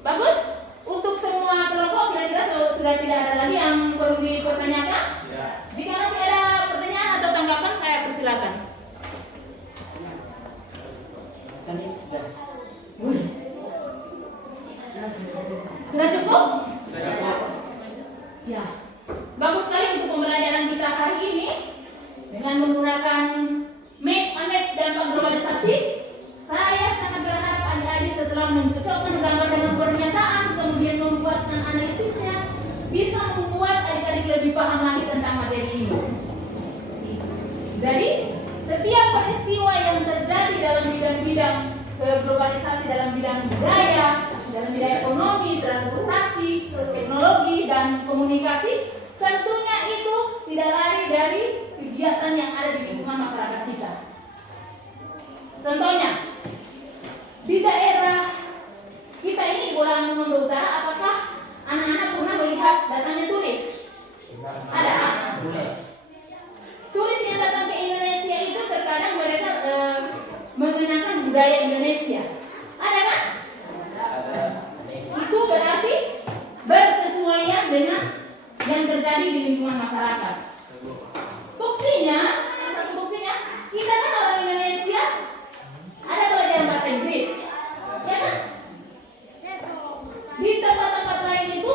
Bagus? Untuk semua kelompok kira-kira sudah tidak ada lagi yang perlu dipertanyakan? Ya. Jika masih ada pertanyaan atau tanggapan, saya persilakan. Sudah cukup? Ya. Bagus sekali untuk pembelajaran kita hari ini dengan menggunakan match dampak globalisasi. Saya sangat berharap adik-adik setelah mencocokkan gambar dengan pernyataan, kemudian membuat analisisnya, bisa membuat adik-adik lebih paham lagi tentang materi ini. Jadi, setiap peristiwa yang terjadi dalam bidang-bidang globalisasi, dalam bidang budaya, dalam bidang ekonomi, transportasi, teknologi, dan komunikasi, tentunya itu tidak lari dari kegiatan yang ada di lingkungan masyarakat kita. Contohnya, di daerah kita ini di Bolang Lombok Utara, apakah anak-anak pernah melihat datangnya turis? Ada. Turis yang datang ke Indonesia itu terkadang mereka mengenakan budaya Indonesia. Ada kan? Itu berarti bersesuaian dengan yang terjadi di lingkungan masyarakat. Buktinya, salah satu buktinya, kita kan orang Indonesia ada pelajaran bahasa Inggris, ya kan? Di tempat-tempat lain itu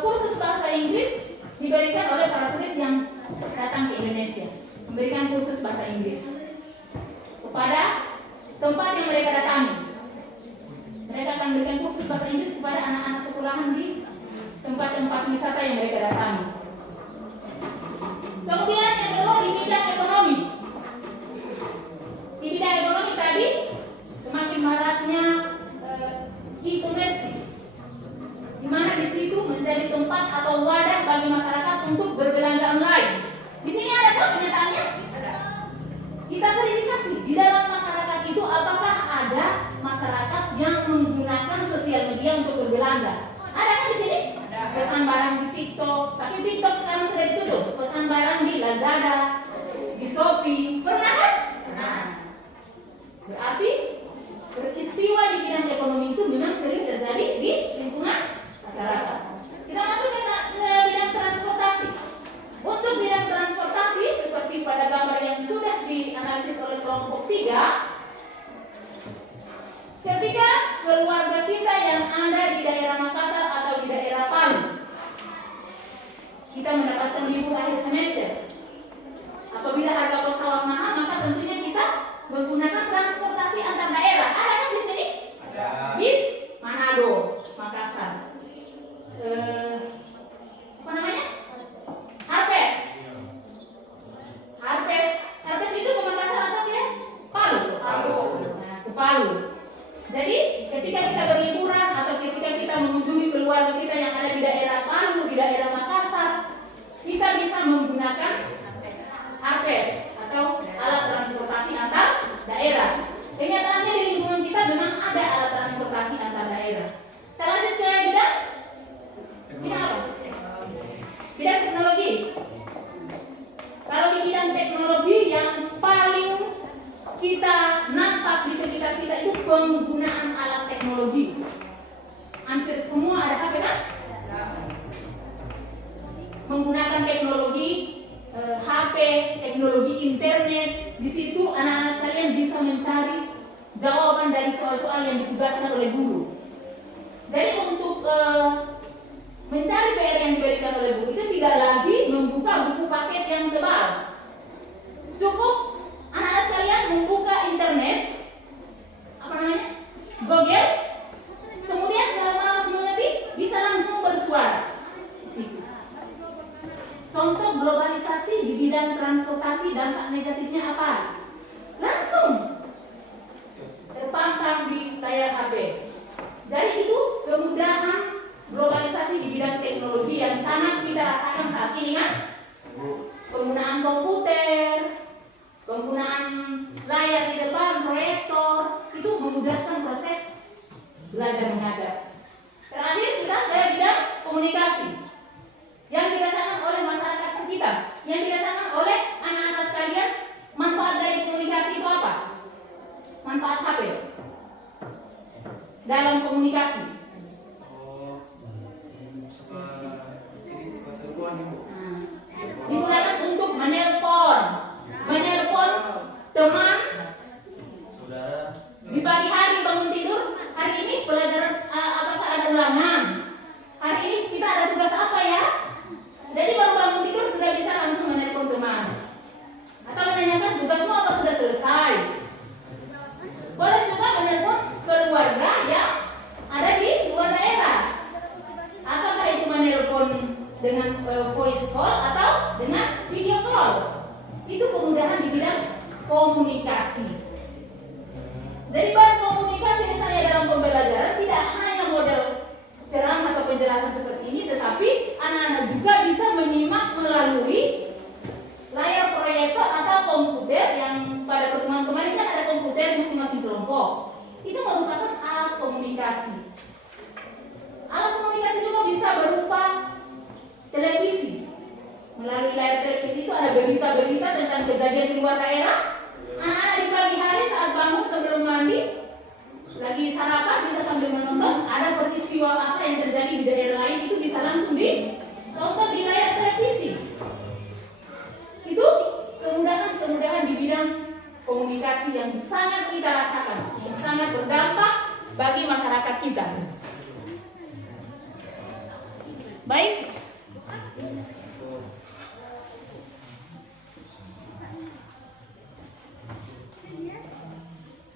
kursus bahasa Inggris diberikan oleh para turis yang datang ke Indonesia, memberikan kursus bahasa Inggris kepada tempat yang mereka datangi. Mereka akan memberikan kursus bahasa Inggris kepada anak-anak sekolahan di tempat-tempat wisata yang mereka datangi. Kemudian yang kedua di bidang ekonomi. Di bidang ekonomi tadi semakin maraknya e-commerce, di mana di situ menjadi tempat atau wadah bagi masyarakat untuk berbelanja online. Di sini ada tak kenyataannya? Kita verifikasi di dalam masyarakat itu apakah ada masyarakat yang menggunakan sosial media untuk berbelanja? Ada kan di sini? Pesan barang di TikTok, tapi TikTok sekarang sudah ditutup. Pesan barang di Lazada, di Shopee, pernah kan? Pernah. Berarti peristiwa di bidang ekonomi itu memang sering terjadi di lingkungan masyarakat. Kita masuk ke bidang transportasi. Untuk bidang transportasi, seperti pada gambar yang sudah dianalisis oleh kelompok 3, ketika keluarga kita yang ada di daerah Makassar atau di daerah Palu, kita mendapatkan libur akhir semester. Apabila harga pesawat mahal, maka tentunya kita menggunakan transportasi antar daerah. Ada kan di sini? Ada. Bis Manado, Makassar. Apa namanya? Harpes. Harpes itu ke Makassar atau ke Palu? Nah, ke Palu. Jadi ketika kita berliburan atau ketika kita mengunjungi keluarga kita yang ada di daerah Palu, di daerah Makassar, kita bisa menggunakan harpes atau alat transportasi antar daerah. Kenyataannya di lingkungan kita memang ada alat transportasi antar daerah. Kita lanjut ke bidang apa? Bidang teknologi. Kalau di bidang teknologi yang paling kita nampak di sekitar kita itu penggunaan alat teknologi. Hampir semua ada HP kan? Menggunakan teknologi HP, teknologi internet. Di situ anak-anak sekalian bisa mencari jawaban dari soal-soal yang ditugaskan oleh guru. Jadi untuk mencari PR yang diberikan oleh guru itu tidak lagi membuka buku paket yang tebal. Cukup anak-anak sekalian membuka internet, apa namanya? Google. Kemudian kalau malas mengetik bisa langsung bersuara. Contoh globalisasi di bidang transportasi, dampak negatifnya apa? Langsung terpampang di layar HP. Jadi itu kemudahan globalisasi di bidang teknologi yang sangat kita rasakan saat ini kan? Penggunaan komputer, penggunaan layar di depan, proyektor, itu memudahkan proses belajar mengajar. Terakhir kita dari bidang komunikasi. ulangan. Hari ini kita ada tugas apa ya? Jadi baru bangun tidur sudah bisa langsung menelpon teman atau menanyakan tugasmu apa sudah selesai. Boleh juga menelpon keluarga yang ada di luar daerah. Apakah itu menelpon dengan voice call atau dengan video call? Itu kemudahan di bidang komunikasi. Jadi bahan komunikasi misalnya dalam pembelajaran tidak hanya model ceramah atau penjelasan seperti ini, tetapi anak-anak juga bisa menyimak melalui layar proyektor atau komputer yang pada pertemuan kemarin kan ada komputer masing-masing kelompok. Itu merupakan alat komunikasi. Alat komunikasi juga bisa berupa televisi. Melalui layar televisi itu ada berita-berita tentang kejadian di luar daerah. Anak-anak di pagi hari saat bangun sebelum mandi, lagi sarapan bisa sambil menonton ada peristiwa apa yang terjadi di daerah lain, itu bisa langsung ditonton di layar televisi. Itu kemudahan di bidang komunikasi yang sangat kita rasakan, yang sangat berdampak bagi masyarakat kita. Baik.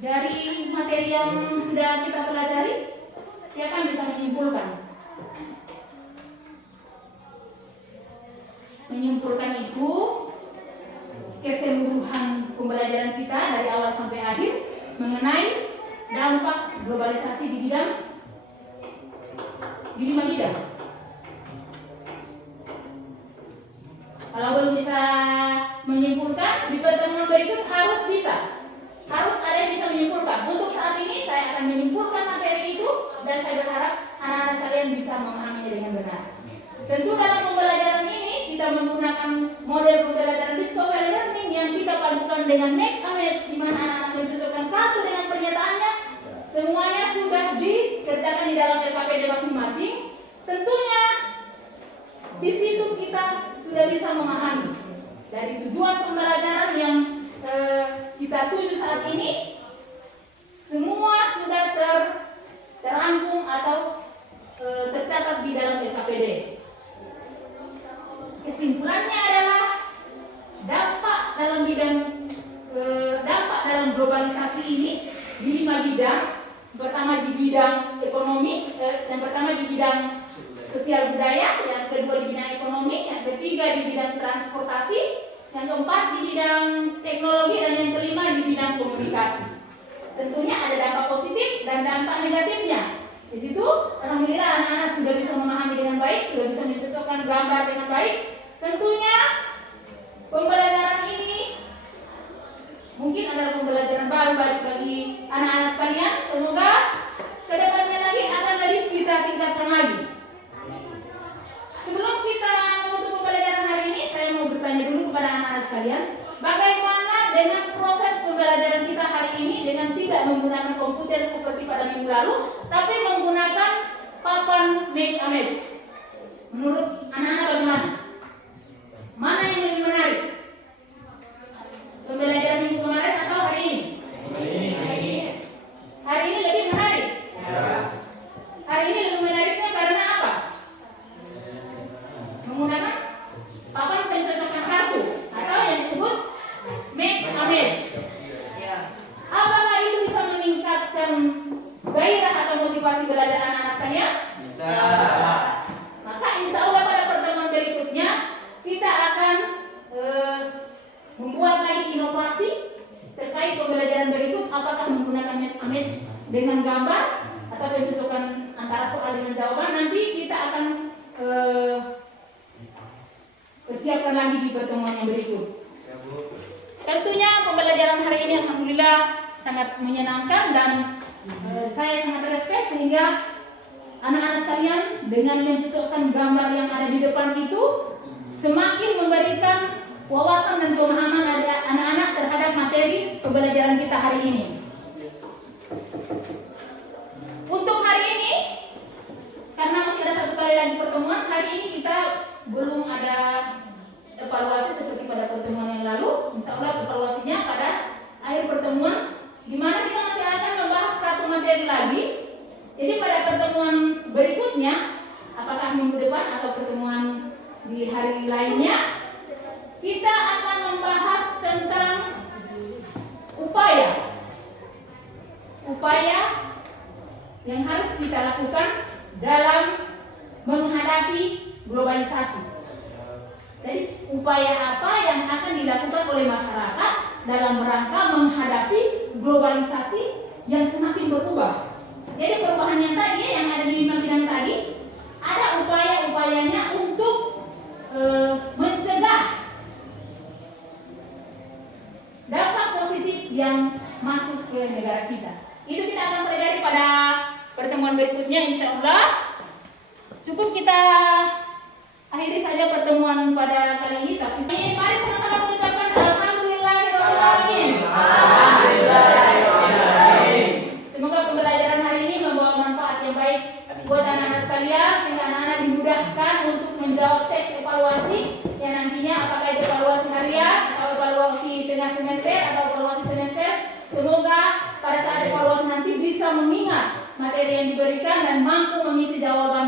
Dari materi yang sudah kita pelajari, siapa yang bisa menyimpulkan? Menyimpulkan itu keseluruhan pembelajaran kita dari awal sampai akhir mengenai dampak globalisasi di 5 bidang. Kalau belum bisa menyimpulkan, di pertemuan berikut harus ada yang bisa menyimpulkan. Untuk saat ini saya akan menyimpulkan materi itu dan saya berharap anak-anak sekalian bisa memahaminya dengan benar. Tentu dalam pembelajaran ini kita menggunakan model pembelajaran discovery learning yang kita padukan dengan make a match, di mana anak-anak mencocokkan kartu dengan pernyataannya. Semuanya sudah dikerjakan di dalam LKPD masing-masing. Tentunya di situ kita sudah bisa memahami dari tujuan pembelajaran yang kita tuju saat ini, semua sudah terangkum atau tercatat di dalam LKPD. Kesimpulannya adalah dampak dalam globalisasi ini di 5 bidang. Pertama di bidang ekonomi, yang pertama di bidang sosial budaya, yang kedua di bidang ekonomi, yang ketiga di bidang transportasi, yang keempat di bidang teknologi, dan yang kelima di bidang komunikasi. Tentunya ada dampak positif dan dampak negatifnya. Di situ, alhamdulillah anak-anak sudah bisa memahami dengan baik, sudah bisa mencocokkan gambar dengan baik. Tentunya pembelajaran ini mungkin adalah pembelajaran baru bagi anak-anak sekalian. Semoga kedepannya lagi akan lebih kita tingkatkan lagi. Sebelum kita menutup pembelajaran hari ini, saya mau bertanya dulu kepada anak-anak sekalian, bagaimana dengan proses pembelajaran kita hari ini dengan tidak menggunakan komputer seperti pada minggu lalu, tapi menggunakan papan make a match? Menurut anak-anak bagaimana? Mana yang lebih menarik? Pembelajaran minggu kemarin atau hari ini? Hari ini lebih menarik? Hari ini lebih menariknya karena apa? Menggunakan papan pencocokan kartu atau yang disebut make a match. Apakah itu bisa meningkatkan gairah atau motivasi belajar anak-anak sekalian? Bisa. Maka insya Allah pada pertemuan berikutnya kita akan membuat lagi inovasi terkait pembelajaran berikut, apakah menggunakan make a match dengan gambar atau pencocokan antara soal dengan jawaban. Nanti kita akan persiapkan lagi di pertemuan yang berikut. Tentunya pembelajaran hari ini alhamdulillah sangat menyenangkan dan saya sangat respect sehingga anak-anak sekalian dengan mencocokkan gambar yang ada di depan itu semakin memberikan wawasan dan pemahaman anak-anak terhadap materi pembelajaran kita hari ini. Untuk hari ini, karena masih ada satu kali lagi pertemuan, hari ini kita belum ada evaluasi seperti pada pertemuan yang lalu. Insya Allah evaluasinya pada akhir pertemuan, di mana kita masih akan membahas satu materi lagi Jadi pada pertemuan berikutnya, apakah minggu depan atau pertemuan di hari lainnya, kita akan membahas tentang upaya yang harus kita lakukan dalam menghadapi globalisasi. Jadi upaya apa yang akan dilakukan oleh masyarakat dalam rangka menghadapi globalisasi yang semakin berubah. Jadi perubahan yang tadi yang ada di 5 bidang tadi, ada upaya-upayanya untuk mencegah dampak positif yang masuk ke negara kita. Itu kita akan pelajari pada pertemuan berikutnya, insya Allah. Cukup kita akhiri saja pertemuan pada kali ini. Tapi mari sama-sama mengucapkan Alhamdulillahirobbilalamin. Semoga pembelajaran hari ini membawa manfaat yang baik buat anak-anak sekalian, sehingga anak-anak dimudahkan untuk menjawab teks evaluasi yang nantinya apakah itu evaluasi harian atau evaluasi tengah semester atau evaluasi semester. Semoga pada saat evaluasi nanti bisa mengingat materi yang diberikan dan mampu mengisi jawaban